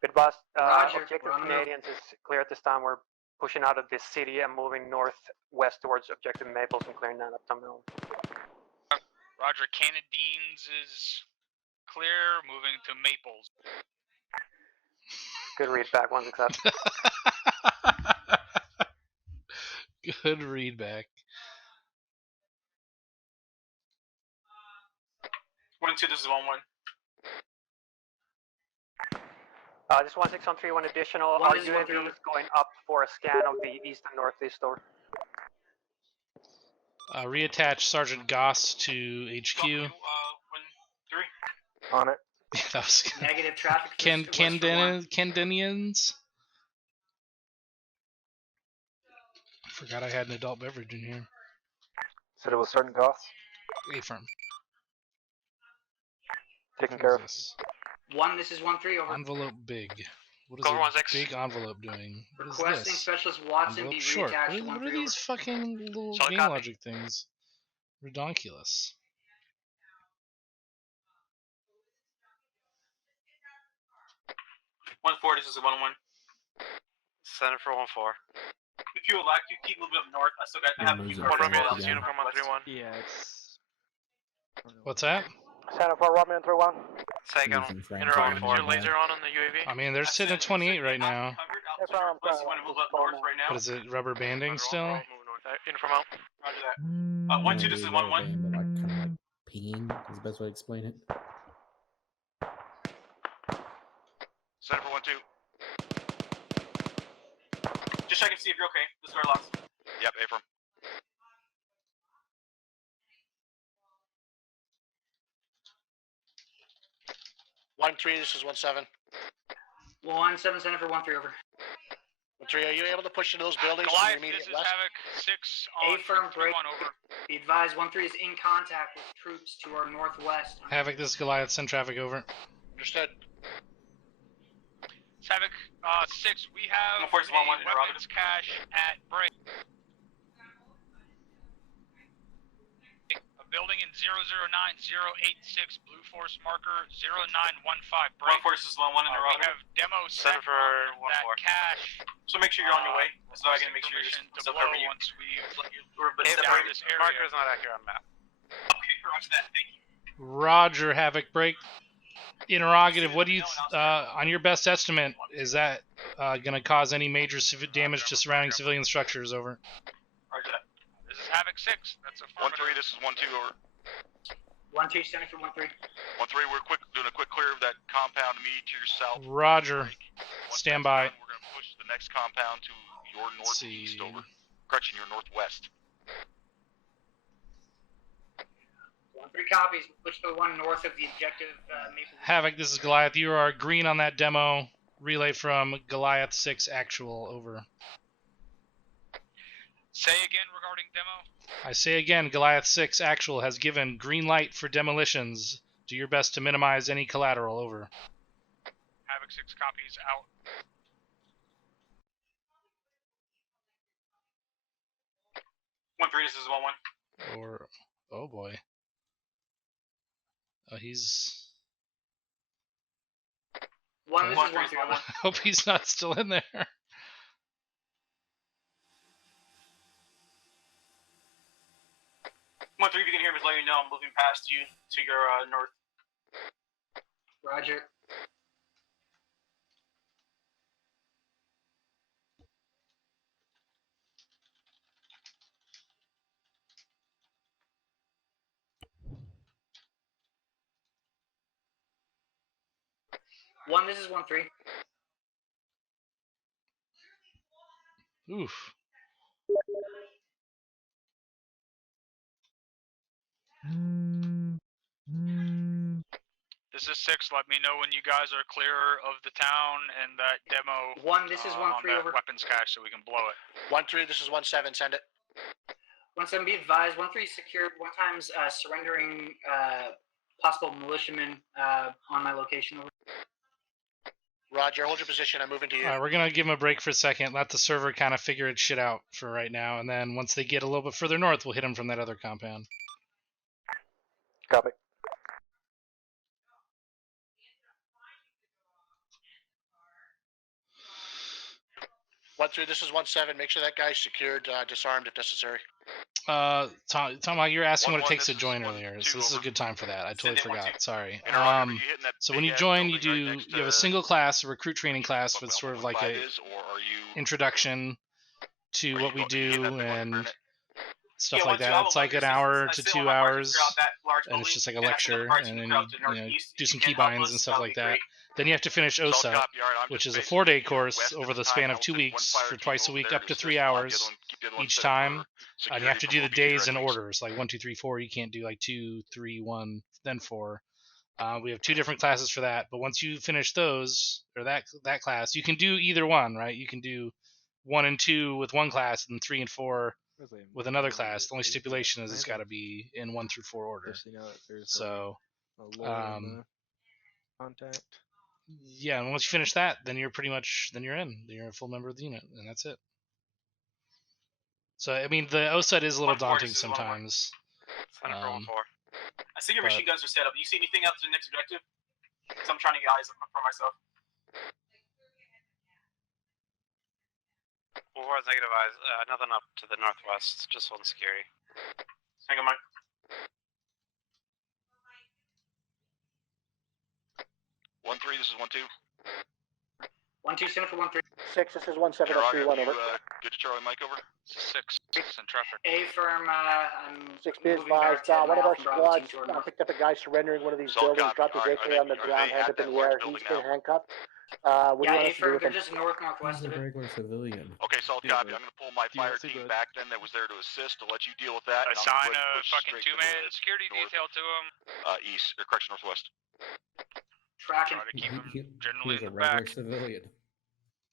Good boss. Roger. Objective Canadians is clear at this time. We're pushing out of this city and moving northwest towards Objective Maples and clearing that up now. Roger. Canadians is clear, moving to Maples. Good read back, 1-6. Good read back. 1-2. This is 1-1. This 1-6 on 3-1 additional. Our UAV is going up for a scan of the east and northeast door. Reattach Sergeant Goss to HQ. 1-3. On it. Yeah, that was Negative traffic. Candinians. I forgot I had an adult beverage in here. Said it was Sergeant Goss. Affirm. Taken care of. This? 1. This is 1-3 over. Envelope big. What is Cover a 1-6. big envelope doing? What is Requesting this? Specialist Watson Envelope be short. reattached to What 1-3 are these over. fucking little Solid game copy. logic things? Redonkulous. 1-4. This is 1-1. Center for 1-4. If you elect, you keep moving up north. I still got to have you covered. Romeo, this is uniform on 3-1. Yeah, it's... What's that? Center for Romeo and 3-1. Second, interrogative. Is your laser on the UAV? I mean, they're sitting at 28 right now. Unless you want to move up north right now. But is it rubber banding still? Uniform out. Roger that. 1-2. This is 1-1. But like kind of like peeing is the best way to explain it. Center for 1-2. Just check and see if you're okay. This is our loss. Yep, Affirm. 1-3. This is 1-7. 1-7 center for 1-3 over. 1-3. Are you able to push to those buildings to Goliath, the immediate this is west? Havoc 6 on Affirm 3-1 break. over. Be advised, 1-3 is in contact with troops to our northwest. Havoc, this is Goliath. Send traffic over. Understood. Havoc 6, we have a 1-4 is 1-1 weapons cache at break. A building in 009086, Blue Force marker 0915 break. 1-4. This is 1-1 in the We have demo set Center for on 1-4. that cache. So make sure you're on your way. So I can make sure you're permission to still blow cover you. once we've But down this area. Marker is not accurate on map. Okay, roger that. Thank you. Roger, Havoc break. Interrogative, what do you, on your best estimate, is that going to cause any major damage to surrounding civilian structures? Over. Roger that. This is Havoc 6. That's a 1-3. This is 1-2. Over. 1-2 center for 1-3. 1-3. We're doing a quick clear of that compound immediately to your south. Roger. Once Stand that's by. done, we're going to push the next compound to your northeast, over. Correction, your northwest. 3 copies. Push the one north of the objective. Maple. Havoc, this is Goliath. You are green on that demo. Relay from Goliath 6 actual, over. Say again regarding demo. I say again, Goliath 6 actual has given green light for demolitions. Do your best to minimize any collateral, over. Havoc 6 copies out. This is 1-1. Or, oh boy. Oh, he's... 1, this is 1-3. I hope he's not still in there. 1-3, if you can hear me, let you know I'm moving past you to your north. Roger. This is 1-3. Oof. This is 6. Let me know when you guys are clear of the town and that demo. 1, this is 1-3 over. Weapons cache so we can blow it. 1-3, this is 1-7. Send it. 1-7, be advised. 1-3 secured. 1 times surrendering possible militiamen on my location. Over. Roger, hold your position. I'm moving to you. Alright, we're going to give him a break for a second. Let the server kind of figure its shit out for right now. And then once they get a little bit further north, we'll hit them from that other compound. Copy. This is 1-7. Make sure that guy's secured, disarmed if necessary. Tom, you're asking what it takes to join earlier. So this is a good time for that. I totally forgot. Sorry. So when you join, you have a single class, a recruit training class, with sort of like a introduction to what we do and stuff like that. It's like an hour to 2 hours, and it's just like a lecture, and then you do some keybinds and stuff like that. Then you have to finish OSA, which is a 4-day course over the span of 2 weeks for twice a week, up to 3 hours each time. And you have to do the days in orders, like 1, 2, 3, 4. You can't do like 2, 3, 1, then 4. We have 2 different classes for that. But once you finish those, or that class, you can do either one, right? You can do 1 and 2 with one class, and 3 and 4 with another class. The only stipulation is it's got to be in 1 through 4 order. So, contact. Yeah, and once you finish that, then you're pretty much you're in. You're a full member of the unit, and that's it. So I mean, the OSET is a little daunting sometimes. I see your machine guns are set up. Do you see anything else to the next objective? Because I'm trying to get eyes for myself. Wolfhard's negative eyes. Nothing up to the northwest. Just on security. Hang on, Mike. 1-3, this is 1-2. 1-2, center for 1-3. 6, this is 1-7. 3-1 over. Good to Charlie, Mike, over. 6, in traffic. A firm, I'm 6, be advised. One of our squads picked up a guy surrendering one of these buildings, dropped his AK on the ground, hands up in the air. He's been handcuffed. What do you want us to do with him? They're just northwest of it. Regular civilian. Okay, solid copy. I'm going to pull my fire team back then that was there to assist to let you deal with that. Assign a fucking 2-man security detail to him. East, or correction, northwest. Tracking. Try to keep him He's generally in a the regular back. civilian.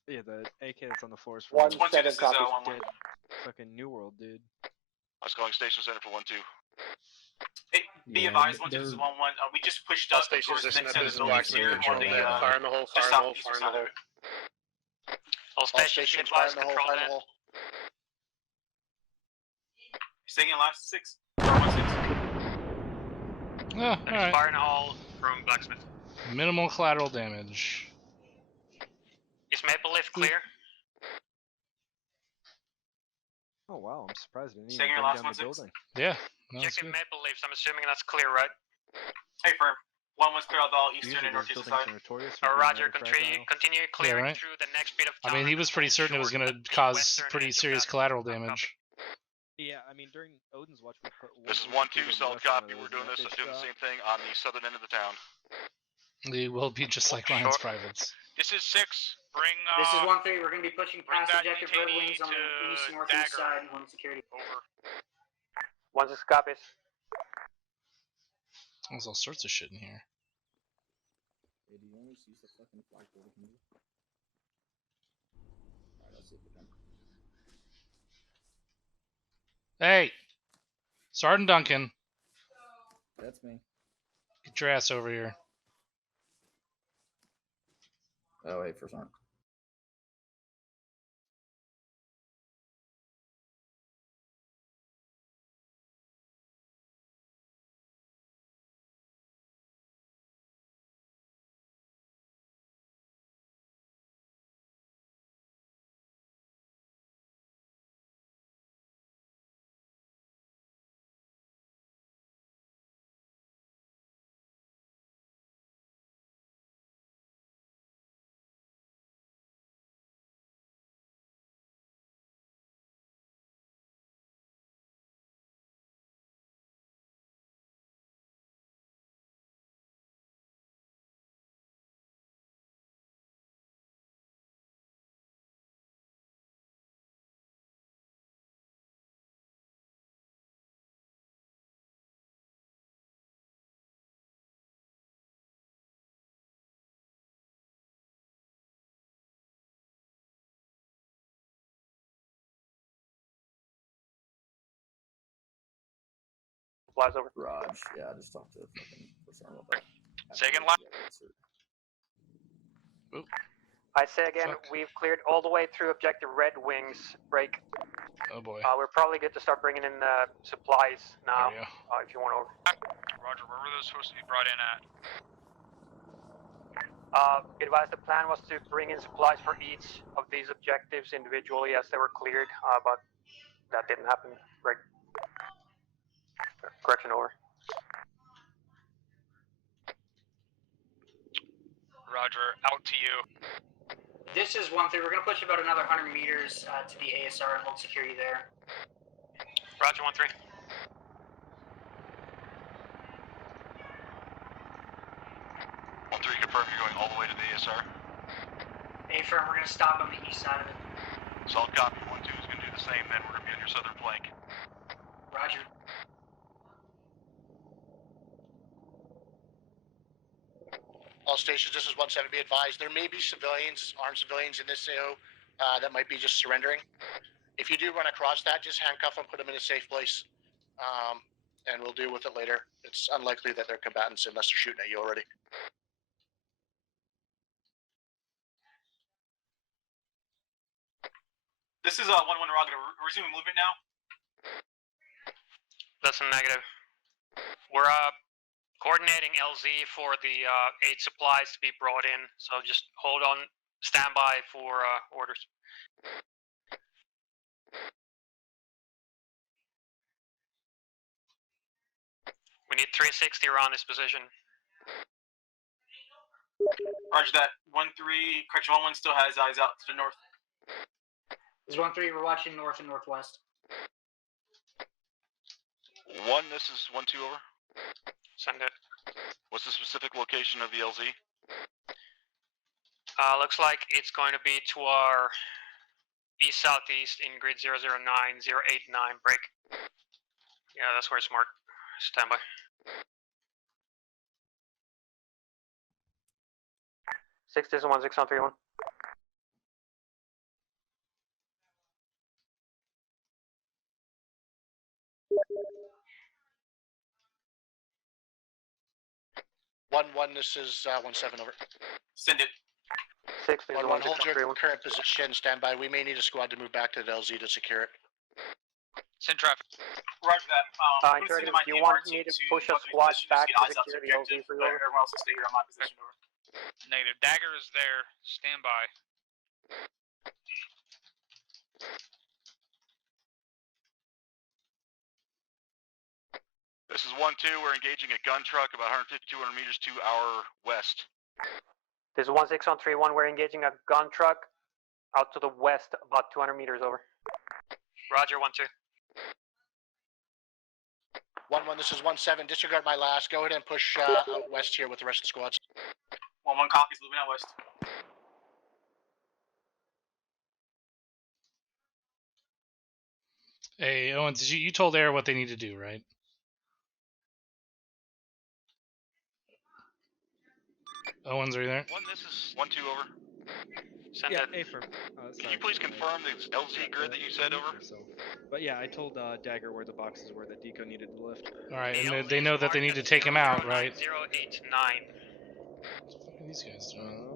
Yeah, the AK that's on the force. 1-7 copies. Dead fucking New World, dude. I was calling station center for 1-2. Hey, be advised, 1-2 is 1-1. We just pushed up Stations towards the next this set of buildings here. fire in the hole, fire in the hole, fire in the hole. All stations, fire in the hole, fire in the hole. Staying in last 6. 1-6. Oh, alright. Fire in the hole from Blacksmith. Minimal collateral damage. Is Maple Leaf clear? Oh wow, I'm surprised we didn't Staying even in bring last down the 1-6. building. Yeah. No, that's Checking good. Maple Leafs, I'm assuming that's clear, right? Hey, firm. 1-1's clear out all eastern Usually and those northeast buildings side. are notorious for being Roger, very fragile. continue clearing right. through the next bit of I town. mean, he was pretty certain it was going to cause pretty serious collateral damage. Yeah, I mean during Odin's watch we put. This is 1-2, solid copy. We're doing this. I'm doing the same thing on the southern end of the town. They will be just like Ryan's privates. This is 6. Bring. This is 1-3. We're going to be pushing past that objective Red detainee Wings on the east northeast Dagger. side and home security. Over. 1-6 copies. There's all sorts of shit in here. Hey, do you always use the fucking flagpole? Alright, let's see if we can. Hey! Sergeant Duncan. That's me. Get your ass over here. Oh, wait, for some. Flies over. Raj, yeah, I just talked to fucking first arm about that. Second line. I say again, we've cleared all the way through objective Red Wings. Break. Oh boy. We're probably good to start bringing in supplies now. There we If you want over. Roger, where were those supposed to be brought in at? Advise the plan was to bring in supplies for each of these objectives individually as they were cleared, but that didn't happen. Break. Correction over. Roger, out to you. This is 1-3. We're going to push about another 100 meters to the ASR and hold security there. Roger, 1-3. Confirm you're going all the way to the ASR. A-firm, we're going to stop on the east side of it. Solid copy. 1-2 is going to do the same, then we're going to be on your southern flank. Roger. All stations, this is 1-7. Be advised, there may be civilians, armed civilians in this AO that might be just surrendering. If you do run across that, just handcuff them, put them in a safe place, and we'll deal with it later. It's unlikely that they're combatants unless they're shooting at you already. This is 1-1 Rocket. Resuming movement now. That's a negative. We're coordinating LZ for the aid supplies to be brought in, so just hold on standby for orders. We need 360 around this position. Roger that. 1-3, correction, 1-1 still has eyes out to the north. This is 1-3. We're watching north and northwest. 1, this is 1-2 over. Send it. What's the specific location of the LZ? Looks like it's going to be to our east-southeast in grid 009, 089. Break. Yeah, that's where it's marked. Stand by. Six is 1-6 on 3-1. One, this is 1-7 over. Send it. 6 is 1-1, hold your current position, stand by. We may need a squad to move back to the LZ to secure it. Send traffic. Roger that. Do you want me to push a squad back to secure the LZ for you? Everyone else will stay here on my position over. Negative. Dagger is there. Stand by. This is 1-2. We're engaging a gun truck about 150, 200 meters to our west. This is 1-6 on 3-1. We're engaging a gun truck out to the west, about 200 meters over. Roger, 1-2. 1-1, this is 1-7. Disregard my last. Go ahead and push out west here with the rest of the squads. 1-1 copies, moving out west. Hey, Owens, you told Air what they need to do, right? Owens, are you there? One, this is 1-2 over. Send yeah, it. affirm. Can you please confirm the LZ grid that you said over? But yeah, I told Dagger where the boxes were that Deco needed to lift. Alright, and they know that they need to take him out, right? 089. What are these guys doing?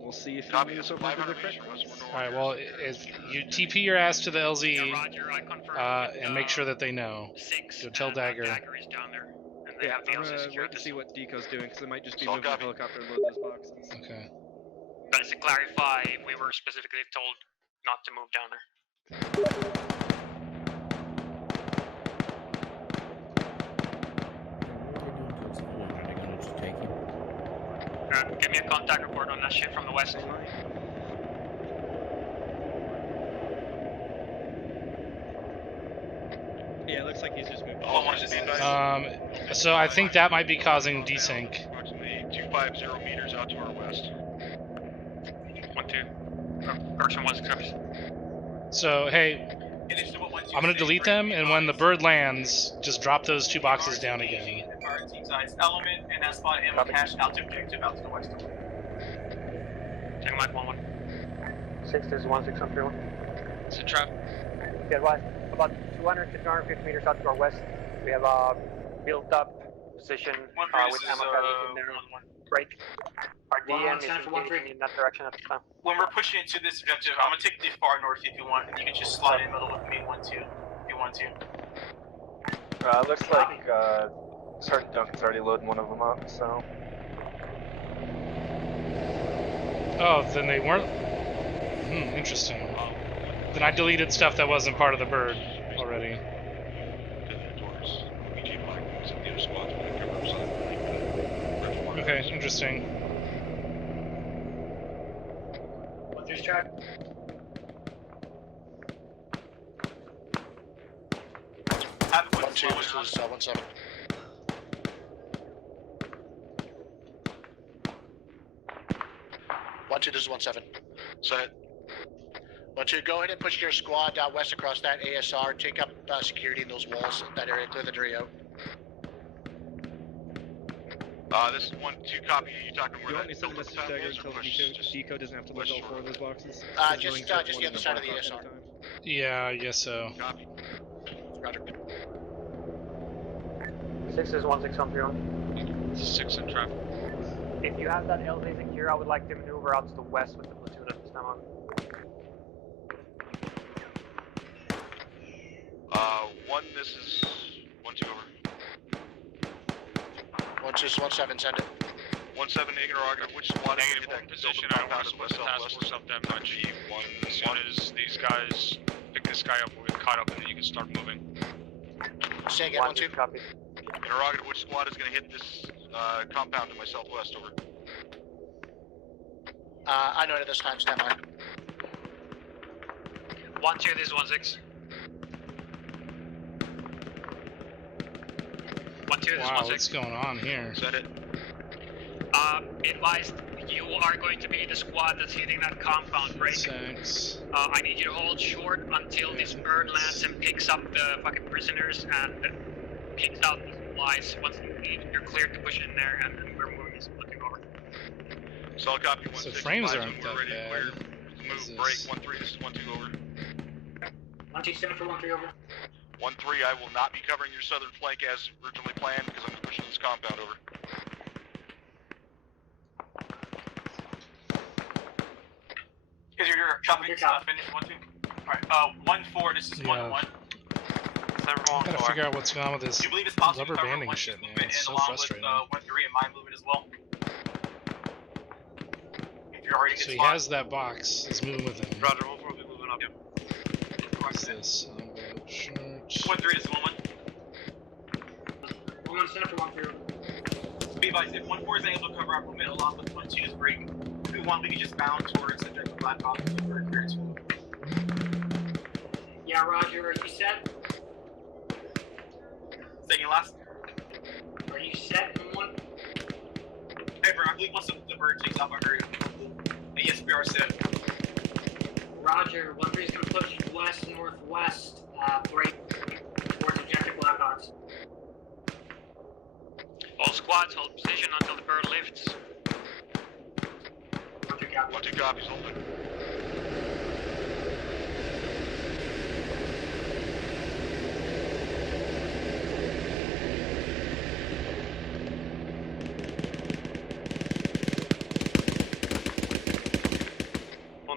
We'll see if Copy, you this move is over to 500 the meters correct from us. ones. Alright, well, if you TP your ass to the LZ, Yeah, Roger, I confirmed and make sure that they know. 6. Go tell Dagger. Dagger is down there. And they Yeah, have the I'm LZ gonna secure wait to this. see what Deco's doing, because it might just be So moving the copy. helicopter and load those boxes. Okay. But to clarify, we were specifically told not to move down there. Give me a contact report on that shit from the west. Yeah, it looks like he's just moved. So I think that might be causing desync. Approximately 250 meters out to our west. 1-2. Correction 1-6. So, hey, I'm gonna delete them, and when the bird lands, just drop those 2 boxes down again. Fire team size element and that spot ammo cache out to objective out to the west. Take Mike 1-1. 6-1-6-1-3-1. It's a trap. Good, wise. About 200 to 250 meters out to our west. We have a built up position with ammo carriers in there. Break. Our DM is engaging in that direction at the time. When we're pushing into this objective, I'm gonna take the far north if you want, and you can just slide in the middle with me 1-2 if you want to. Looks like Sergeant Duncan's already loading one of them up, so. Oh, then they weren't. Interesting. Then I deleted stuff that wasn't part of the bird already. Okay, interesting. What's your track? Have a 1-2, this is 1-7. This is 1-7. Set. 1-2, go ahead and push your squad west across that ASR. Take up security in those walls, that area, clear the area out. This is 1-2 copy. You talking Do where you want me that to send a message to Dagger and tell Deco doesn't have to lift all 4 of those boxes? Just the other side of the ASR. Yeah, I guess so. Copy. Roger. 6-1-6-1-3-1. This is 6 in trap. If you have that LZ secure, I would like to maneuver out to the west with the platoon at this time on. 1, this is 1-2 over. 1-2 is 1-7, send it. 1-7, negative, which squad is Negative one position. I want to split the task force up that much. As soon as these guys pick this guy up, we'll get caught up and then you can start moving. Say again, 1-2. Copy. Interrogative, which squad is going to hit this compound to my southwest, over? I know it at this time, stand by. 1-2, this is 1-6. 1-2, this is 1-6. Wow, what's going on here? Set it. Be advised, you are going to be the squad that's hitting that compound break. 6. I need you to hold short until this bird lands and picks up the fucking prisoners and picks out the supplies. Once you're cleared to push in there, and then we're moving this looking over. Solid copy. 1-6. So frames aren't we're that ready to clear. bad. Move, break. 1-3, this is 1-2 over. 1-2, stand for 1-3 over. 1-3, I will not be covering your southern flank as originally planned because I'm pushing this compound over. Is your chopping finished 1-2? Alright, 1-4, this is 1-1. I gotta figure out what's going on with this Do you believe it's possible rubber to cover banding one shit, man. movement It's and so along frustrating. with 1-3 and my movement as well? If you're already So he has that box. He's moving with him. Roger, we'll be moving up. Yep. What's this? Shirt. 1-3 is 1-1. 1-1, stand for 1-3 over. Be advised, if 1-4 is able to cover our movement along with 1-2's break, if we want, we can just bound towards the objective black box for a clearance. Yeah, Roger, are you set? Second last. Are you set in 1? Hey, bro, I believe once the bird takes off, I heard it. And yes, we are set. Roger, 1-3 is going to push west, north, southwest, break towards objective Blackhawks. All squads hold position until the bird lifts. 1-2 copies, hold it.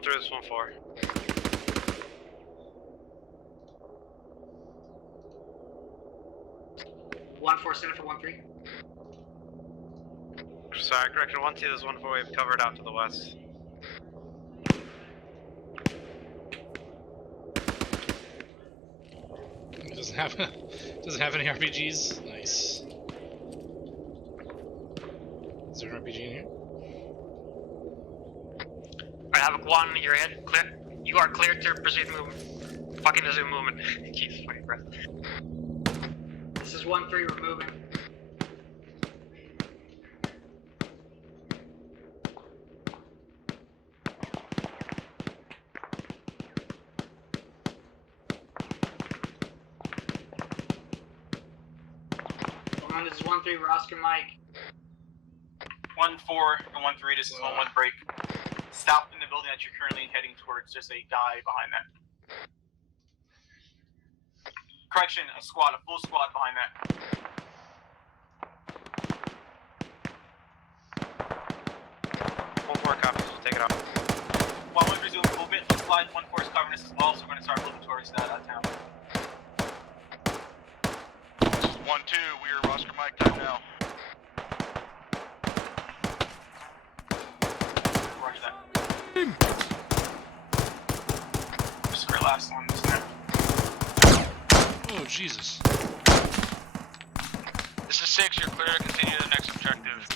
This 1-4. One four center for 1-3. Sorry, correction. 1-2. This 1-4. We've covered out to the west. Doesn't have any RPGs. Nice. Is there an RPG in here? Alright, Havoc 1, you're in. Clear. You are cleared to proceed movement. Fucking resume movement. Jesus fucking breath. This is 1-3, we're moving. This is 1-3, we're Oscar Mike. 1-4 and 1-3, this is 1-1 break. Stop in the building that you're currently heading towards. There's a guy behind that. Correction, a full squad behind that. One more copies, we'll take it off. 1-1 resume movement, slide 1-4 is covering. This is also going to start moving towards that town. 1-2, we are Oscar Mike time now. Roger that. This is our last one, isn't it? Oh, Jesus. This is 6, you're clear to continue to the next objective.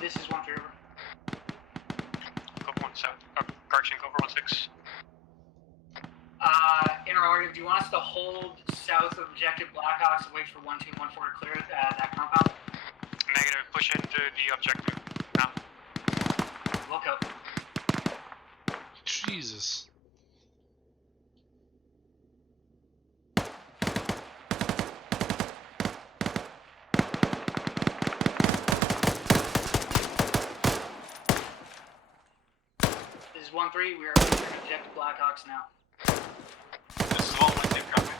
This is 1-3 over. Cobra 1-7. Correction, Cobra 1-6. In our order, do you want us to hold south of objective Blackhawks and wait for 1-2 and 1-4 to clear that compound? Negative, push into the objective. Now. Look out. Jesus. This is 1-3, we are objective Blackhawks now. This is 1-1 take copy.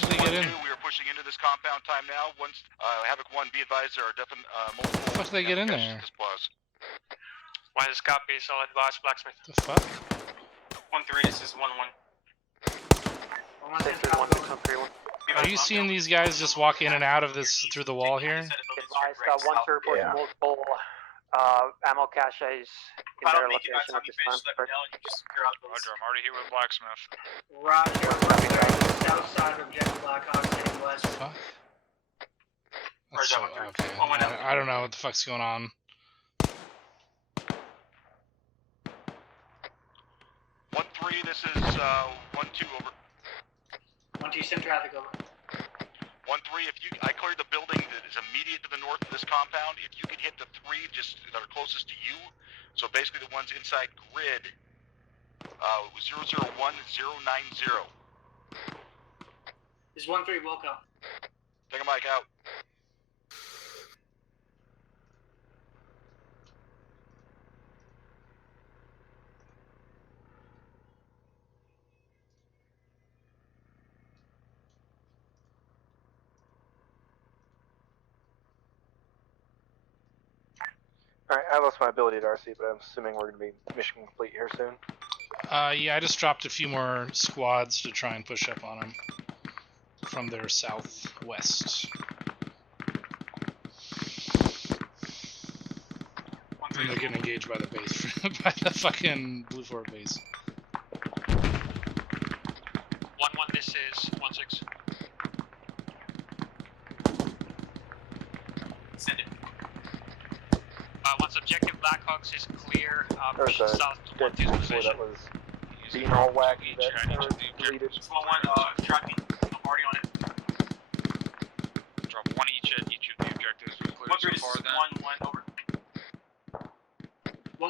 Did they get in? We are pushing into this compound time now. Once Havoc 1, be advised there are definite multiple. How the fuck did they get in there? Why is copy? Solid advice, blacksmith. The fuck? 1-3, this is 1-1. Are you seeing these guys just walk in and out of this through the wall here? Advised, 1 to report multiple ammo caches in their location at this time. Roger, I'm already here with blacksmith. Roger, south side of objective Blackhawks heading west. Fuck? That's so, okay. I don't know what the fuck's going on. 1-3, this is 1-2 over. 1-2, send traffic over. 1-3, I cleared the building that is immediate to the north of this compound. If you could hit the 3 just that are closest to you, so basically the ones inside grid, 001090. This is 1-3, Wilco. Take a mic out. Alright, I lost my ability at RC, but I'm assuming we're going to be mission complete here soon. Yeah, I just dropped a few more squads to try and push up on them from their southwest. And they're getting engaged by the base, by the fucking Blue Fort base. 1-1, this is 1-6. Once objective Black Hawks is clear, There's push a south to dead 1-2's before position. that was being all wacky that was deleted. Small one, tracking. I'm already on it. Drop one each at each of the objectives we've cleared 1-3, so far then. 1-1, over.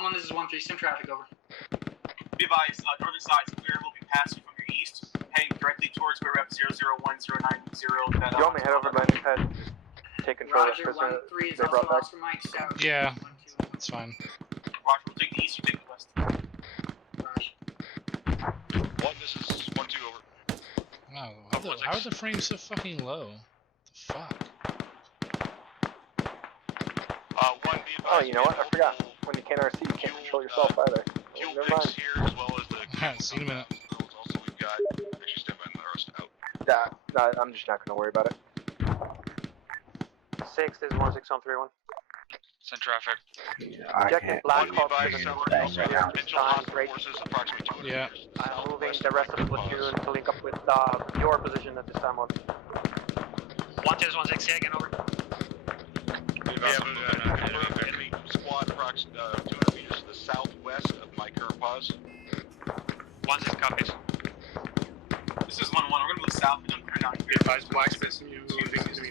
1-1, this is 1-3, sim traffic, over. Be advised, northern side is clear. We'll be passing from your east, heading directly towards where rep 001-090. That, You want me to head over to landing pad? Take control of Roger, the prisoner 1-3 is they also brought back. Oscar Mike south. Yeah, that's fine. Roger, we'll take the east, you take the west. Roger. 1, this is 1-2, over. Wow, how are the frames so fucking low? What the fuck? 1, be advised. Oh, you know what? I forgot. When you can't RC, you can't control yourself either. Fuel Never picks mind. here as well as the. Alright, see you in a minute. Also, we've got. Actually, stand by and the rest out. No, I'm just not going to worry about it. 6 is 1-6 on 3-1. Send traffic. Objective Black Hawk to the Potential north. forces approximately 200 Yeah. meters. Moving the rest of the platoon to link up with your position at this time on. 1-2 is 1-6, say again, over. We have an enemy squad approximately 200 meters to the southwest of my current pause. 1-6 copies. This is 1-1. We're going to move south and clear down. Be advised, Blacksmith moving to me.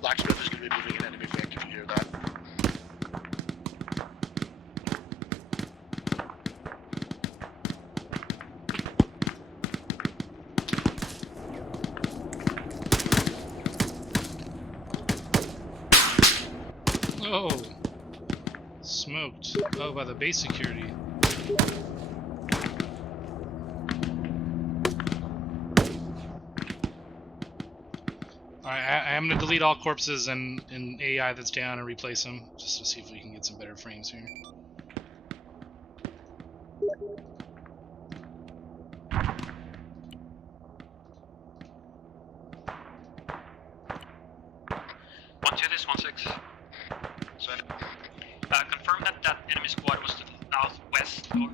Blacksmith is going to be moving in enemy flank, if you hear that. Oh! Smoked. Oh, by the base security. Alright, I'm gonna delete all corpses and AI that's down and replace them, just to see if we can get some better frames here. This 1-6. Send. Confirm that enemy squad was to the southwest. Over.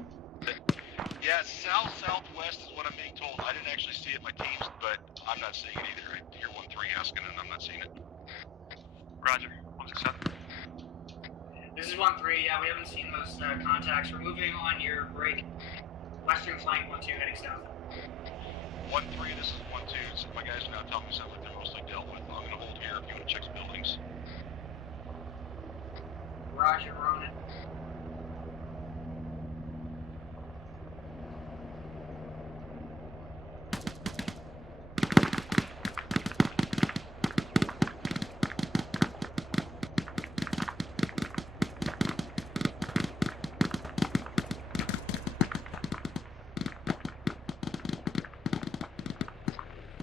Yeah, southwest is what I'm being told. I didn't actually see it in my teams, but I'm not seeing it either. I hear 1-3 asking, and I'm not seeing it. Roger, 1-6-7. This is 1-3, yeah, we haven't seen those contacts. We're moving on your break. Western flank, 1-2, heading south. 1-3, this is 1-2. So my guys are now telling me sounds like they're mostly dealt with. I'm gonna hold here if you want to check some buildings. Roger, Ronan.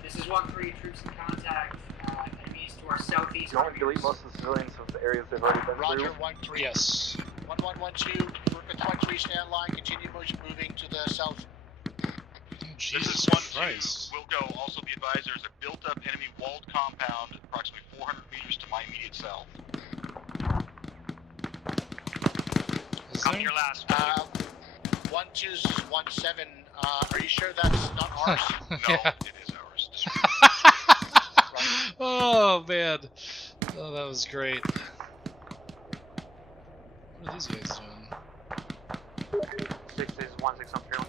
This is 1-3, troops in contact. Enemies to our southeast. You want me to delete most of the civilians of the areas they've already been Roger, through? 1-3. Yes. 1-1-1-2. Work with 1-3, stand line. Continue moving to the south. Jesus This is 1-2. Christ. We'll go. Also be advised there's a built-up enemy walled compound approximately 400 meters to my immediate south. Come your last. 1-2's 1-7. Are you sure that's not ours? No, Yeah. it is ours. Oh man. Oh, that was great. What are these guys doing? 6 is 1-6 on 3-1.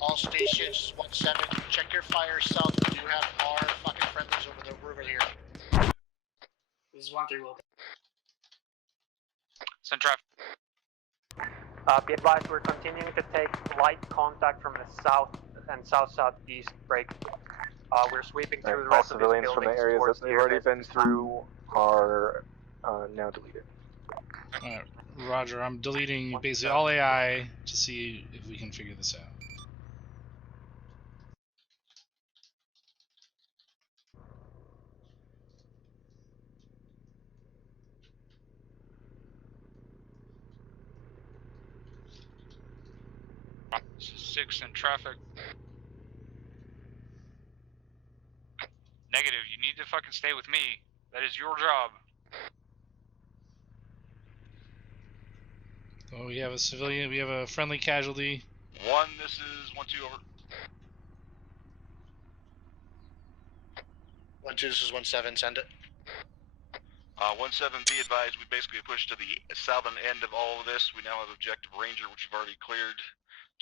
All stations, 1-7. Check your fire south. We do have our fucking friendlies over here. This is 1-3, Wilk. Send traffic. Be advised, we're continuing to take light contact from the south and south-southeast break. We're sweeping through the All rest of these civilians from the buildings areas towards that the they've already airbase. been through are now deleted. Alright, Roger, I'm deleting basically all AI to see if we can figure this out. This is 6 in traffic. Negative, you need to fucking stay with me. That is your job. Oh, we have a civilian, we have a friendly casualty. 1, this is 1-2, over. 1-2, this is 1-7. Send it. 17, be advised, we basically pushed to the southern end of all of this. We now have Objective Ranger, which we've already cleared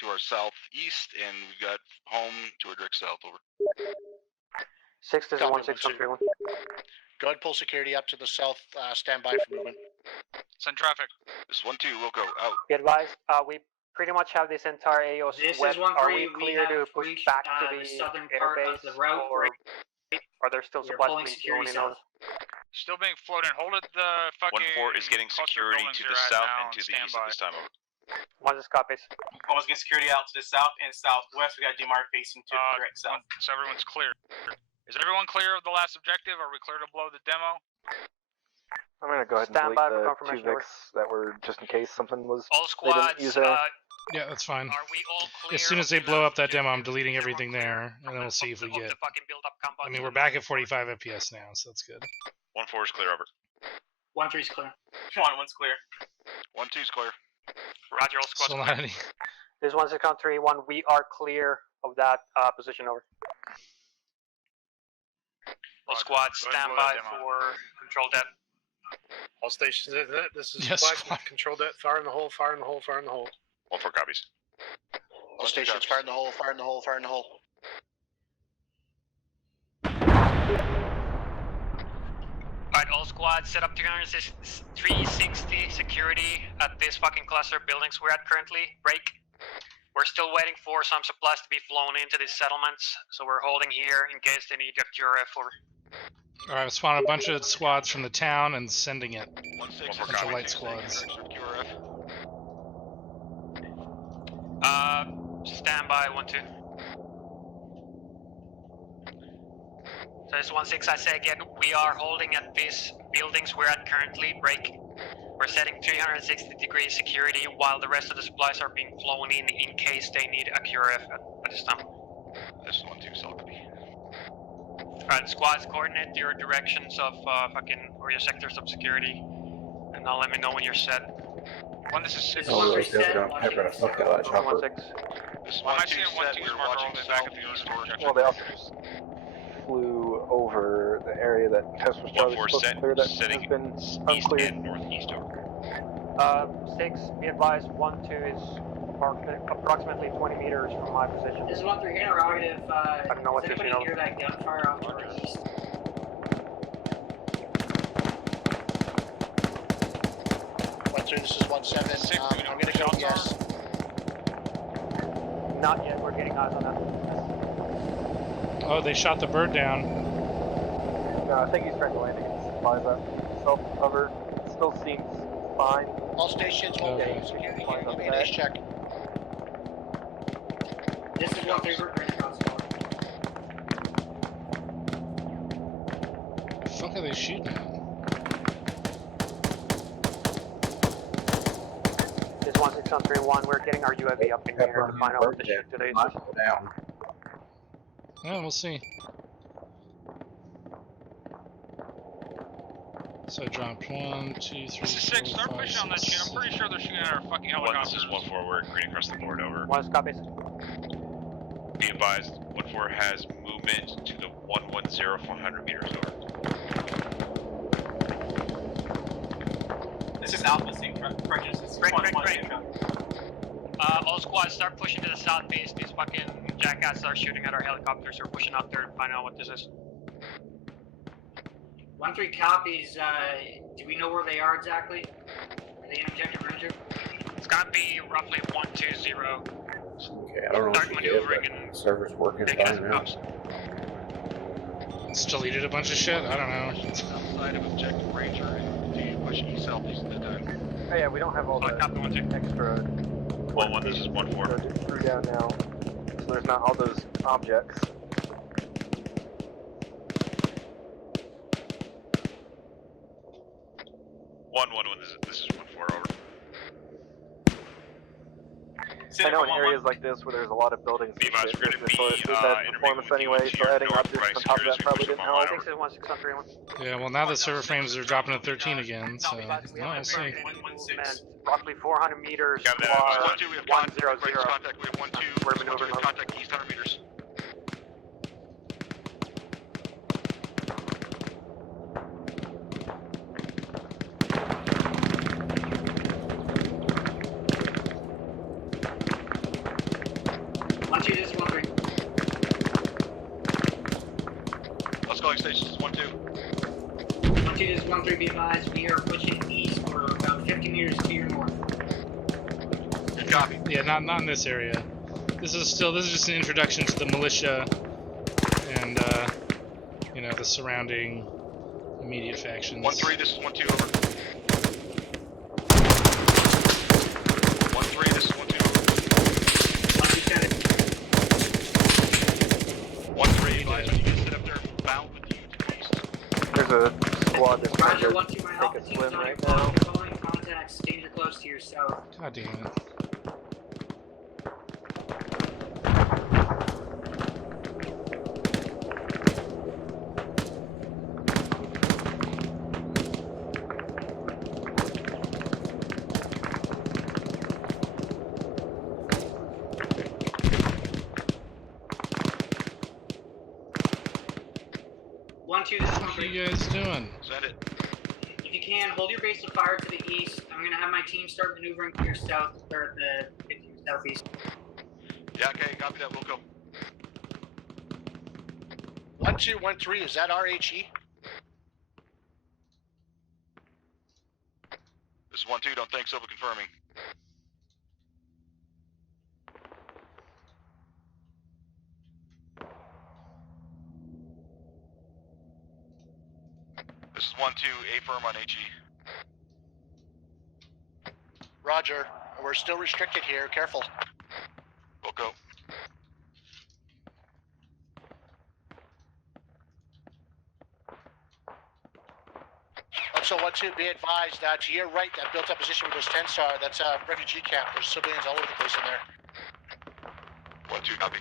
to our southeast, and we've got home to our direct south, over. 6, this is 16131. Go ahead, pull security up to the south, stand by for movement. Send traffic. This is 1-2, we'll go out. Be advised, we pretty much have this entire AO swept. Are we clear to push back to the southern part airbase, of the route, or are there still supplies being flown in on us? Still being floated. Hold it. The fucking 1-4 is getting security to the south and to the east at this time, over. 1 is copies. Almost getting security out to the south and southwest. We got DMR facing to the direct south. So everyone's clear. Is everyone clear of the last objective? Are we clear to blow the demo? I'm gonna go ahead and Stand by for delete the confirmation, 2 Vics that were just in case something was. All squads, Yeah, that's fine. are we all clear? As soon as they blow up that demo, I'm deleting everything there, and then we'll see if we get. I mean, we're back at 45 FPS now, so that's good. 1-4 is clear, over. 1-3 is clear. 1-1's clear. 1-2 is clear. Roger, all squads. Still not any. This is 16131. We are clear of that position, over. All squads, stand by for control depth. All stations, this is Yes, Black. Control that. Fire in the hole, fire in the hole, fire in the hole. 1-4 copies. All stations, fire in the hole, fire in the hole, fire in the hole. Alright, all squads, set up 360 security at this fucking cluster of buildings we're at currently. Break. We're still waiting for some supplies to be flown into these settlements, so we're holding here in case they need QRF, over. Alright, spawn a bunch of squads from the town and sending it. 1-6 A bunch of light squads. Stand by, 1-2. So this 1-6, I say again, we are holding at these buildings we're at currently. Break. We're setting 360-degree security while the rest of the supplies are being flown in case they need a QRF at this time. This is 1-2, solid copy. Alright, squads, coordinate your directions of or your sectors of security, and now let me know when you're set. One, this is 6. Oh, right, the other guy. Chopper. This is 1-2 When I see him, set, 1-2's we're marker watching all the way back at the southeast other or direction. Well, they also just flew over the area that Tesla was 1-4 supposed to set, clear that setting has been east uncleared. and northeast, over. 6, be advised, 1-2 is approximately 20 meters from my position. This is 1-3 interrogative. I don't know what does to anybody do. hear that gunfire off to our east? This is 1-7. I'm gonna go yes. Not yet, we're getting eyes on that. Oh, they shot the bird down. No, I think he's trying to land against supplies up. Self-cover still seems fine. All stations, Okay. security, give me an ace check. This is 1-3, we're green across the board. The fuck are they shooting at? This 16131, we're getting our UAV up in here to find out what the shit today is. Yeah, we'll see. So I dropped 1, 2, 3, This is 6. Start 4, 5, pushing on that 6, shit. I'm pretty sure they're shooting at our fucking 1, this helicopters. is 1-4, we're green across the board, over. 1 copies. Be advised, 1-4 has movement to the 110, 400 meters, over. This is Alpha Sync, correct? This is Break. 1-1. All squads, start pushing to the southeast. These fucking jackasses are shooting at our helicopters. We're pushing out there to find out what this is. 1-3 copies. Do we know where they are exactly? Are they in Objective Ranger? It's gonna be roughly 120. Okay, I don't know Start what you did, maneuvering but and the server's working taking fine some now. cups. It's deleted a bunch of shit. I don't know. Outside of Objective Ranger and continue to push east southeast this time. Oh yeah, we don't have all the extra. 1-1, this is 1-4. Through down now, so there's not all those objects. 1-1, this is 1-4, over. I know in areas like this where there's a lot of buildings, Be advised, we're going to be bad performance anyway, so adding objects on top of that probably didn't help. 6 is 16131. Yeah, well now the server frames are dropping to 13 again, so We well, have we'll see. movement, roughly 400 meters. Got that. Squad 1-2, we have contact. 100. Contact. We have 1-2. We're maneuvering. Contact east 100 meters. 1-2. 1-2, this is 1-3, be advised. We are pushing east. We're about 50 meters to your north. Good copy. Yeah, not in this area. This is just an introduction to the militia and you know, the surrounding immediate factions. 1-3, this is 1-2, over. 1-3, this is 1-2, over. 1-3, advise when you get set up there, bound with you to the east. There's a squad that's trying Roger, to 1-2, my alpha take a team is swim on right your now. following contacts, danger close to your south. God damn it. This is What are you guys doing? Send it. If you can, hold your base of fire to the east. I'm going to have my team start maneuvering to your south, or the southeast. Yeah, okay, copy that, we'll go. 1213, is that RHE? This is 1-2, don't think so, but confirming. This is 1-2, A firm on HE. Roger. We're still restricted here. Careful. We'll go. Also, 1-2, be advised, to your right, that built-up position with those tents are, that's a refugee camp. There's civilians all over the place in there. 1-2, copy.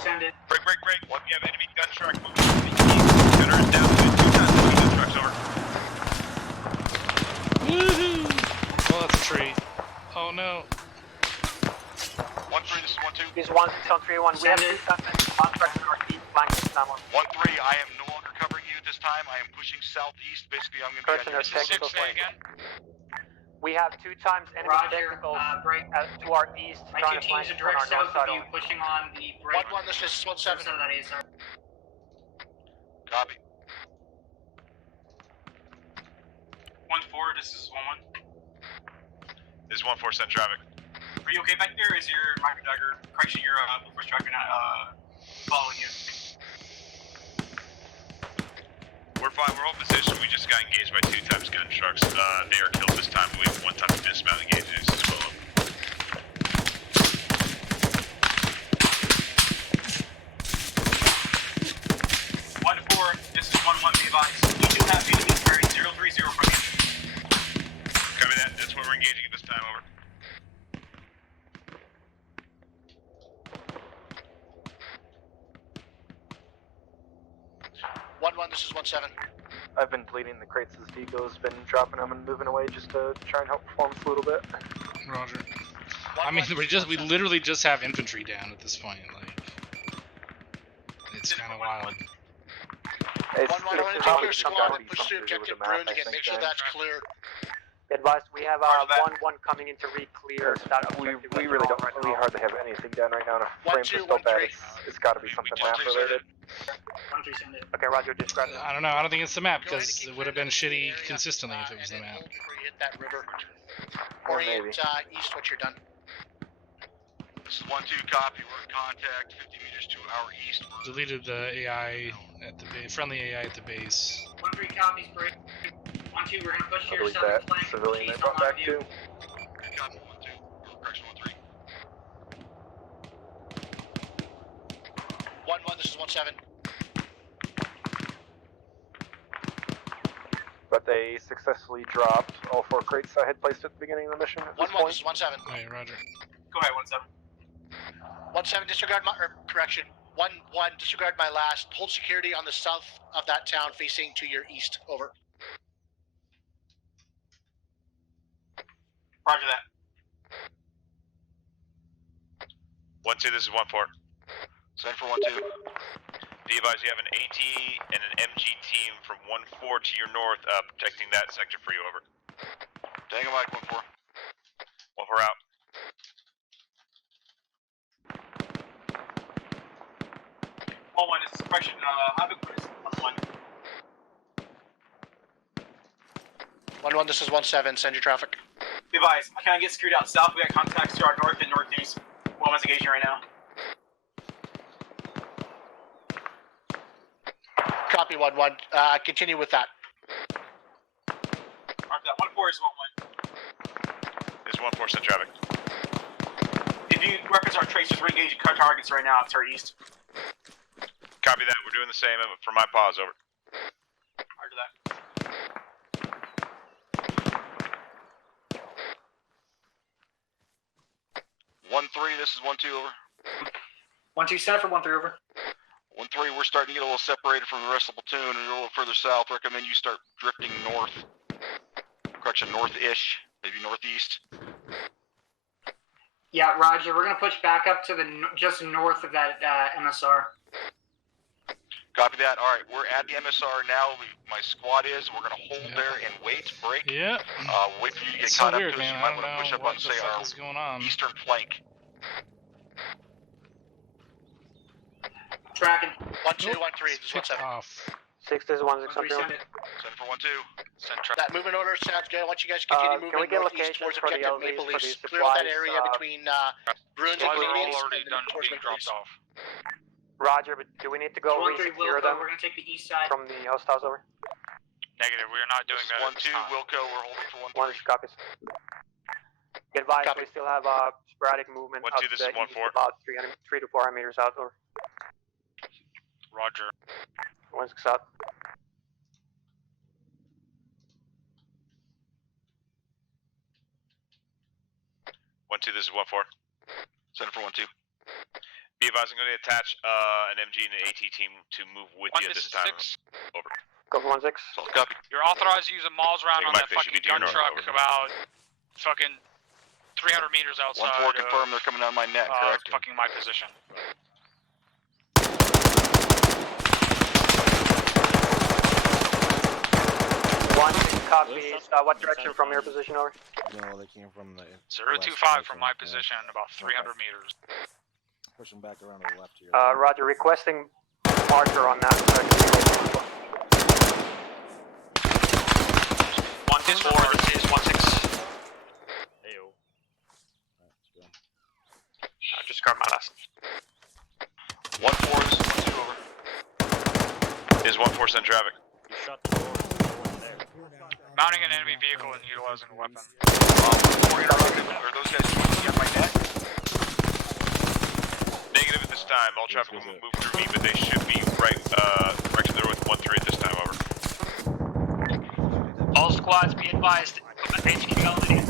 Send it. Break. What? We have enemy gun truck moving to the east. Gunner is down to 2 times enemy gun trucks, over. Woohoo! Oh, that's a tree. Oh no. 1-3, this is 1-2. This is 1-6-1-3-1. We have two contracts in our east flank this time on. 1-3, I am no longer covering you at this time. I am pushing southeast. Basically, I'm going to be on your technical say again. We have 2 times enemy Roger, technicals break. to our east, My trying two to flank teams are on our direct north south side. of you, pushing on the break. 1-1, this is 1-7. That is, sir. Copy. 1-4, this is 1-1. This is 1-4, send traffic. Are you okay back there? Is your micro dagger, correction, your force tracker not following you? We're fine, we're all positioned. We just got engaged by 2 times gun trucks. They are killed this time. We have 1 time to dismount engaging as well. 1-4, this is 1-1, be advised. You do have enemy carry 030 from you. Copy that. That's what we're engaging at this time, over. This is 1-7. I've been bleeding the crates as Deco's been dropping them and moving away just to try and help performance a little bit. Roger. I mean, we literally just have infantry down at this point. Like, it's kind of wild. Take your squad and push the objective Bruin again. Make sure that's clear. Advised, we have 1-1 coming in to re-clear that objective. We really don't. We hardly have anything done right now. Frames are still bad. It's got to be something map related. Okay, Roger, describe it. I don't know. I don't think it's the map because it would have been shitty consistently if it was the map. Before you hit that river. Orient east once you're done. This is 1-2, copy. We're in contact 50 meters to our east. Deleted the AI at the base, friendly AI at the base. 1-3 copies, break. 1-2, we're gonna push I your believe southern that flank. civilian they East brought on back line too. view. Copy 1-2. Correction 1-3. 1-1, this is 1-7. But they successfully dropped all 4 crates I had placed at the beginning of the mission at this 1-1, point. this is 1-7. Hey, Roger. Go ahead, 1-7. 1-7, disregard my, correction. 1-1, disregard my last. Hold security on the south of that town facing to your east. Over. Roger that. 1-2, this is 1-4. Send for 1-2. Be advised, you have an AT and an MG team from 1-4 to your north, protecting that sector for you, over. Dang it, Mike, 1-4. 1-4 out. Oh, one is suppression. Havoc is 1-1. 1-1, this is 1-7. Send your traffic. Be advised, I can't get screwed out south. We got contacts to our north and northeast. Woman's engaging right now. Copy 1-1. Continue with that. Mark that. 1-4 is 1-1. Is 1-4 send traffic. If you reference our tracers, we're engaging targets right now to our east. Copy that. We're doing the same for my pause, over. Roger that. 1-3, this is 1-2, over. 1-2, center for 1-3, over. 1-3, we're starting to get a little separated from the rest of the platoon and a little further south. Recommend you start drifting north. Correction, north-ish, maybe northeast. Yeah, Roger. We're gonna push back up to the just north of that MSR. Copy that. All right, we're at the MSR now. My squad is. We're gonna hold there and wait. Break. Yeah. Wait for you to get It's caught so up weird, to us. man. You I might don't want to push know up what on, the say, fuck our is going on. eastern flank. Tracking. 1-2, 1-3. This is 1-7. Off. 6 is 1-6. Send it. Send for 1-2. Send traffic. That movement order sounds good. Once you guys continue Can we moving get northeast locations towards for the objective LZs Maple for Leafs, these clear out that supplies, area between Bruins and They're all Canadians. already done towards being Maple dropped Leafs. off. Roger, but do we need to go 1-3 re-secure Wilco. them We're gonna take the east side. from the hostiles over? Negative. We are not doing that. 1-2, Wilco. We're holding for 1 1-3. copies. Get advised, Copy. we still have sporadic movement 1-2, out to this the is 1-4. east, about 3 to 400 meters out, over. Roger. 1-6 out. This is 1-4. Send it for 1-2. Be advised, I'm going to attach an MG and an AT team to move with you this time. 6. Over. Go for 1-6. So, copy. You're authorized to use a Maul's round on that fucking gun truck over. about fucking 300 meters outside 1-4, confirm they're coming out of my net, correct? fucking my position. One copies. What direction from your position, over? No, they came from the 025 from my position, about 300 meters. Pushing back around to the left here. Roger, requesting marker on that. 1-4, this is 1-6. Heyo. I just got my last. 1-4, this is 1-2, over. Is 1-4 send traffic. You shut the door. Mounting an enemy vehicle and utilizing a weapon. 1-4, are those guys at my net? Negative at this time. All traffic will move through me, but they should be right direction they're with 1-3 at this time, over. All squads be advised, HQ element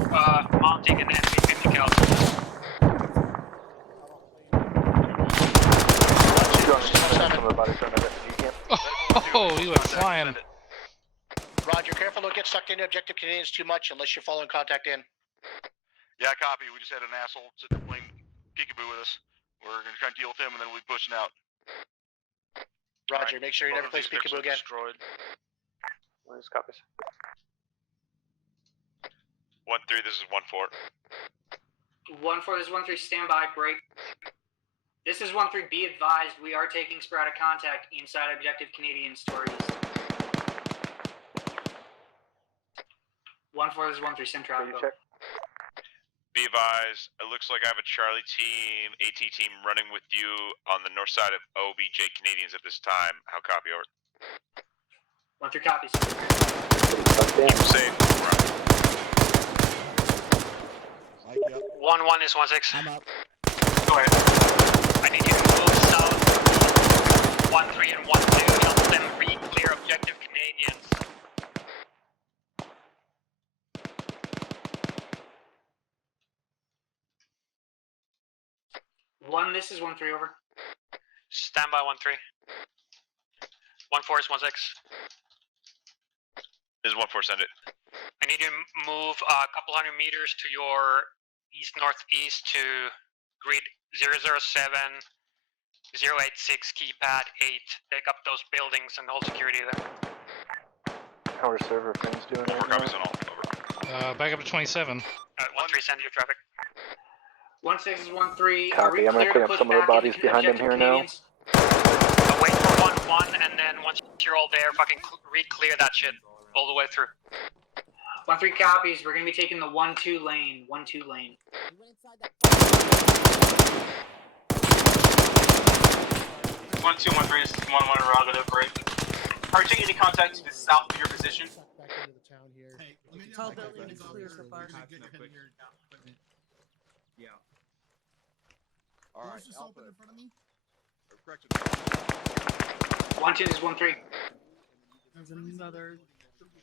mounting an MV-50 caliber. Oh, he went flying. Roger, careful, don't get sucked into objective Canadians too much unless you're following contact in. Yeah, copy. We just had an asshole sitting playing peekaboo with us. We're going to try and deal with him, and then we'll be pushing out. Roger, make sure you never play peekaboo again. Destroyed. 1 copies. 1-3, this is 1-4. 1-4, this is 1-3, standby, break. This is 1-3, be advised, we are taking sporadic contact inside objective Canadian stories. 1-4, this is 1-3, send traffic. Be advised, it looks like I have a Charlie team, AT team running with you on the north side of OBJ Canadians at this time. How copy, over? 1-3 copies. Keep them safe. Right. 1-1 is 1-6. I'm up. Go ahead. I need you to move south. 1-3 and 1-2. Help them re-clear objective Canadians. This is 1-3, over. Stand by 1-3. 1-4 is 1-6. This is 1-4, send it. I need you to move a couple hundred meters to your east-northeast to grid 007 086 keypad 8. Pick up those buildings and hold security there. How are server friends doing right now? Back up to 27. 1-3, send your traffic. 16 is 1-3. Copy. I'm gonna clean up some of the bodies behind him here now. Wait for 1-1, and then once you're all there, fucking re-clear that shit all the way through. 1-3 copies. We're gonna be taking the 1-2 lane. 1-2 lane. 1-2, 1-3, this is 1-1 Rogative, break. Are you taking any contact to the south of your position? Tall building is clear so far. Yeah. Alright, just open in front of me? 1-2, this is 1-3. There's another.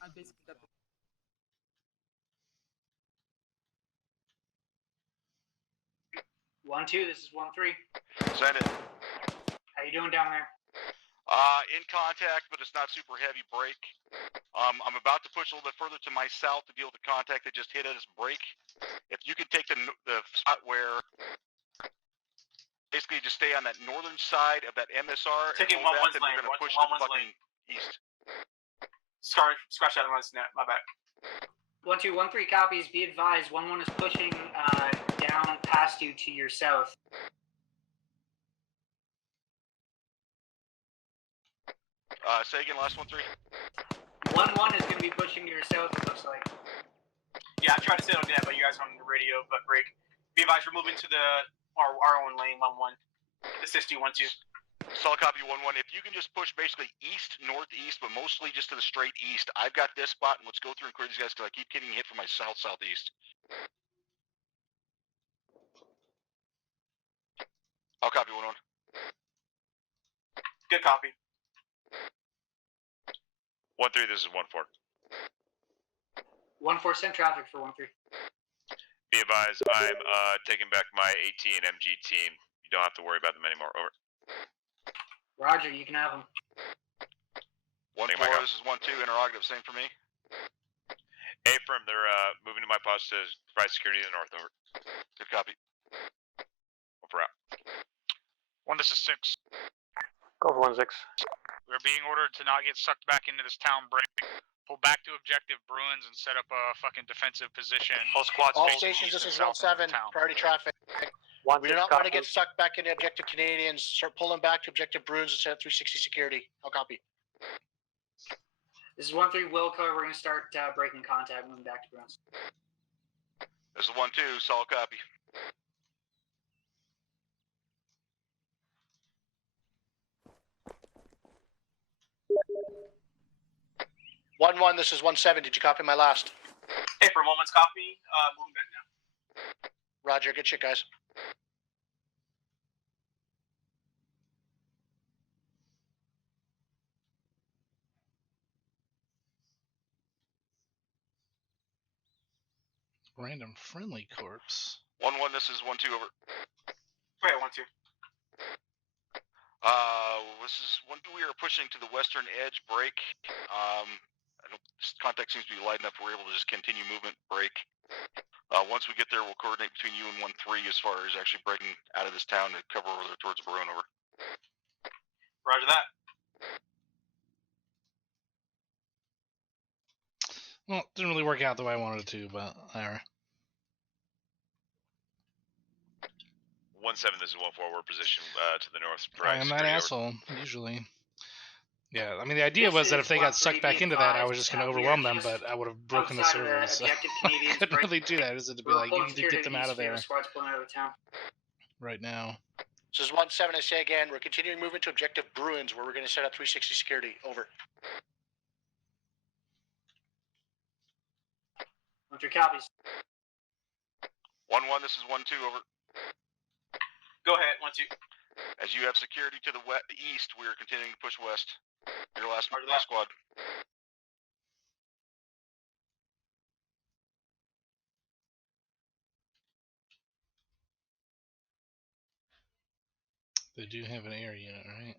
I basically got 1-2, this is 1-3. Send it. How you doing down there? In contact, but it's not super heavy break. I'm about to push a little bit further to my south to deal with the contact that just hit us break. If you could take the spot where, basically just stay on that northern side of that MSR. Taking and hold 1-1's that, lane. we're gonna push 1-1's the fucking lane. east. Scratch that one, snap. My bad. 1-2, 1-3 copies. Be advised, 1-1 is pushing down past you to your south. Say again, last 1-3. 1-1 is going to be pushing to your south, it looks like. Yeah, I tried to say on that, but you guys are on the radio, but break. Be advised, we're moving to our own lane, 1-1. The 60, 1-2. Solid copy 1-1. If you can just push basically east, northeast, but mostly just to the straight east. I've got this spot, and let's go through and clear these guys because I keep getting hit from my southeast. I'll copy 1-1. Good copy. 1-3, this is 1-4. 1-4, send traffic for 1-3. Be advised, I'm taking back my AT and MG team. You don't have to worry about them anymore. Over. Roger, you can have them. 1-4, this is 1-2, interrogative, same for me. Affirm, they're moving to my post to provide security to the north. Over. Good copy. 1-4 out. 1, this is 6. Go for 1-6. We're being ordered to not get sucked back into this town break. Pull back to objective Bruins and set up a fucking defensive position. All stations, this is 1-7, priority traffic. We do not want to get sucked back into objective Canadians. Start pulling back to objective Bruins and set up 360 security. I'll copy. This is 1-3 Wilco. We're going to start breaking contact, moving back to Bruins. This is 1-2, solid copy. 1-1, this is 1-7. Did you copy my last? Hey, for a moment's copy. Moving back now. Roger, good shit, guys. Random friendly corpse. 1-1, this is 1-2, over. Wait, 1-2. This is 1-2, we are pushing to the western edge, break. Contact seems to be light enough we're able to just continue movement, break. Once we get there, we'll coordinate between you and 1-3 as far as actually breaking out of this town to cover over there towards Barone, over. Roger that. Well, didn't really work out the way I wanted it to, but alright. 1-7, this is 1-4. We're positioned to the north. I am that asshole, usually. Yeah, I mean, the idea was that if they got sucked back into that, I was just going to overwhelm them, but I would have broken the server, so I couldn't really do that. Is it to be like, you need to get them out of there right now. This is 1-7, I say again, we're continuing moving to objective Bruins, where we're going to set up 360 security. Over. 1-3 copies. 1-1, this is 1-2, over. Go ahead, 1-2. As you have security to the east, we are continuing to push west. Your last squad. They do have an air unit, right?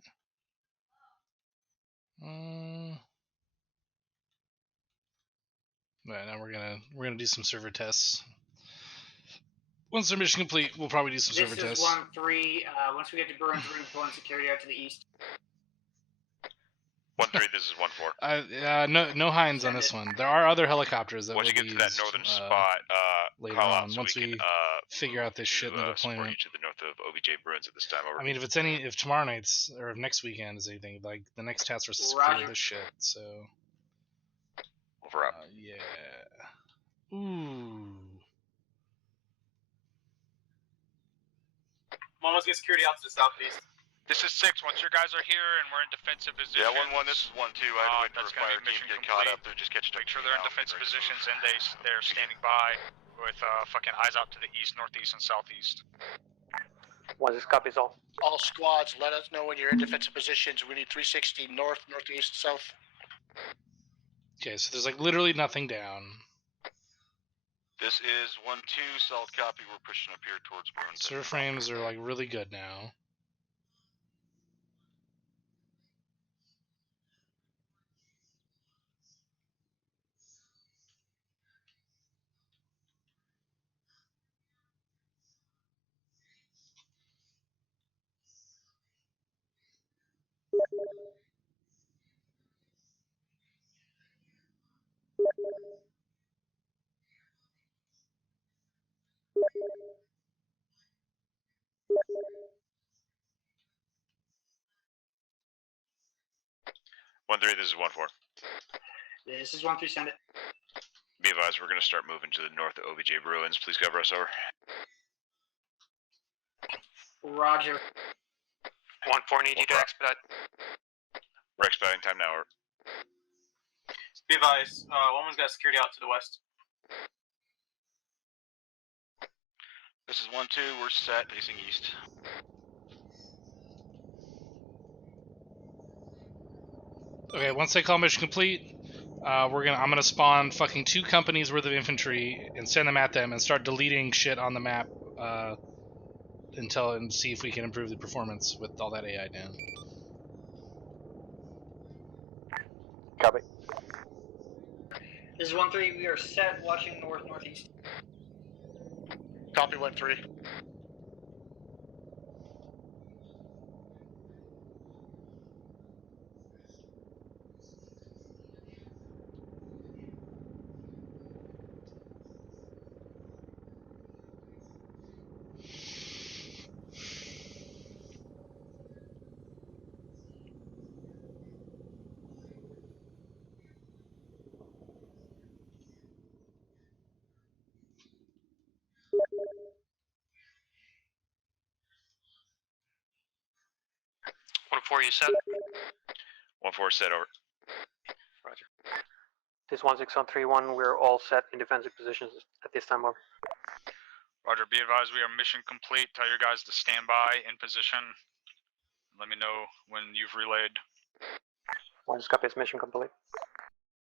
Right, now we're gonna do some server tests. Once their mission complete, we'll probably do some server This is tests. 1-3. Once we get to Bruins, we're going to be pulling security out to the east. 1-3, this is 1-4. No Hines on this one. There are other helicopters that Once will you be get to that used, northern spot, later call on. out so Once we we can figure out this shit in the support deployment. you to the north of OBJ Bruins at this time. Over. I mean, if tomorrow night's or if next weekend is anything, like the next task force is Roger. for this shit. So. Over up. Yeah. Ooh. Mom, let's get security out to the southeast. This is 6. Once your guys are here and we're in defensive positions. Yeah, 1-1. This is 1-2. I had to wait for a fire team to get caught up. They're just catching up. Make sure they're in defensive positions and they're standing by with fucking eyes out to the east, northeast, and southeast. 1-6 copies all. All squads, let us know when you're in defensive positions. We need 360 north, northeast, south. Okay, so there's like literally nothing down. This is 1-2. Solid copy. We're pushing up here towards Bruins. Server frames are like really good now. This is 1-4. This is 1-3. Send it. Be advised, we're going to start moving to the north of OBJ Bruins. Please cover us, over. Roger. 1-4, need you to expedite. We're expediting time now, over. Be advised, 1-1's got security out to the west. This is 1-2. We're set. Facing east. Okay, once they call mission complete, I'm gonna spawn fucking 2 companies worth of infantry and send them at them and start deleting shit on the map and see if we can improve the performance with all that AI down. Copy. This is 1-3. We are set. Watching north, northeast. Copy 1-3. Before you set. 1-4 set, over. Roger. This 1-6 on 3-1. We're all set in defensive positions at this time. Over. Roger, be advised we are mission complete. Tell your guys to stand by in position. Let me know when you've relayed. 1-6 copy. It's mission complete.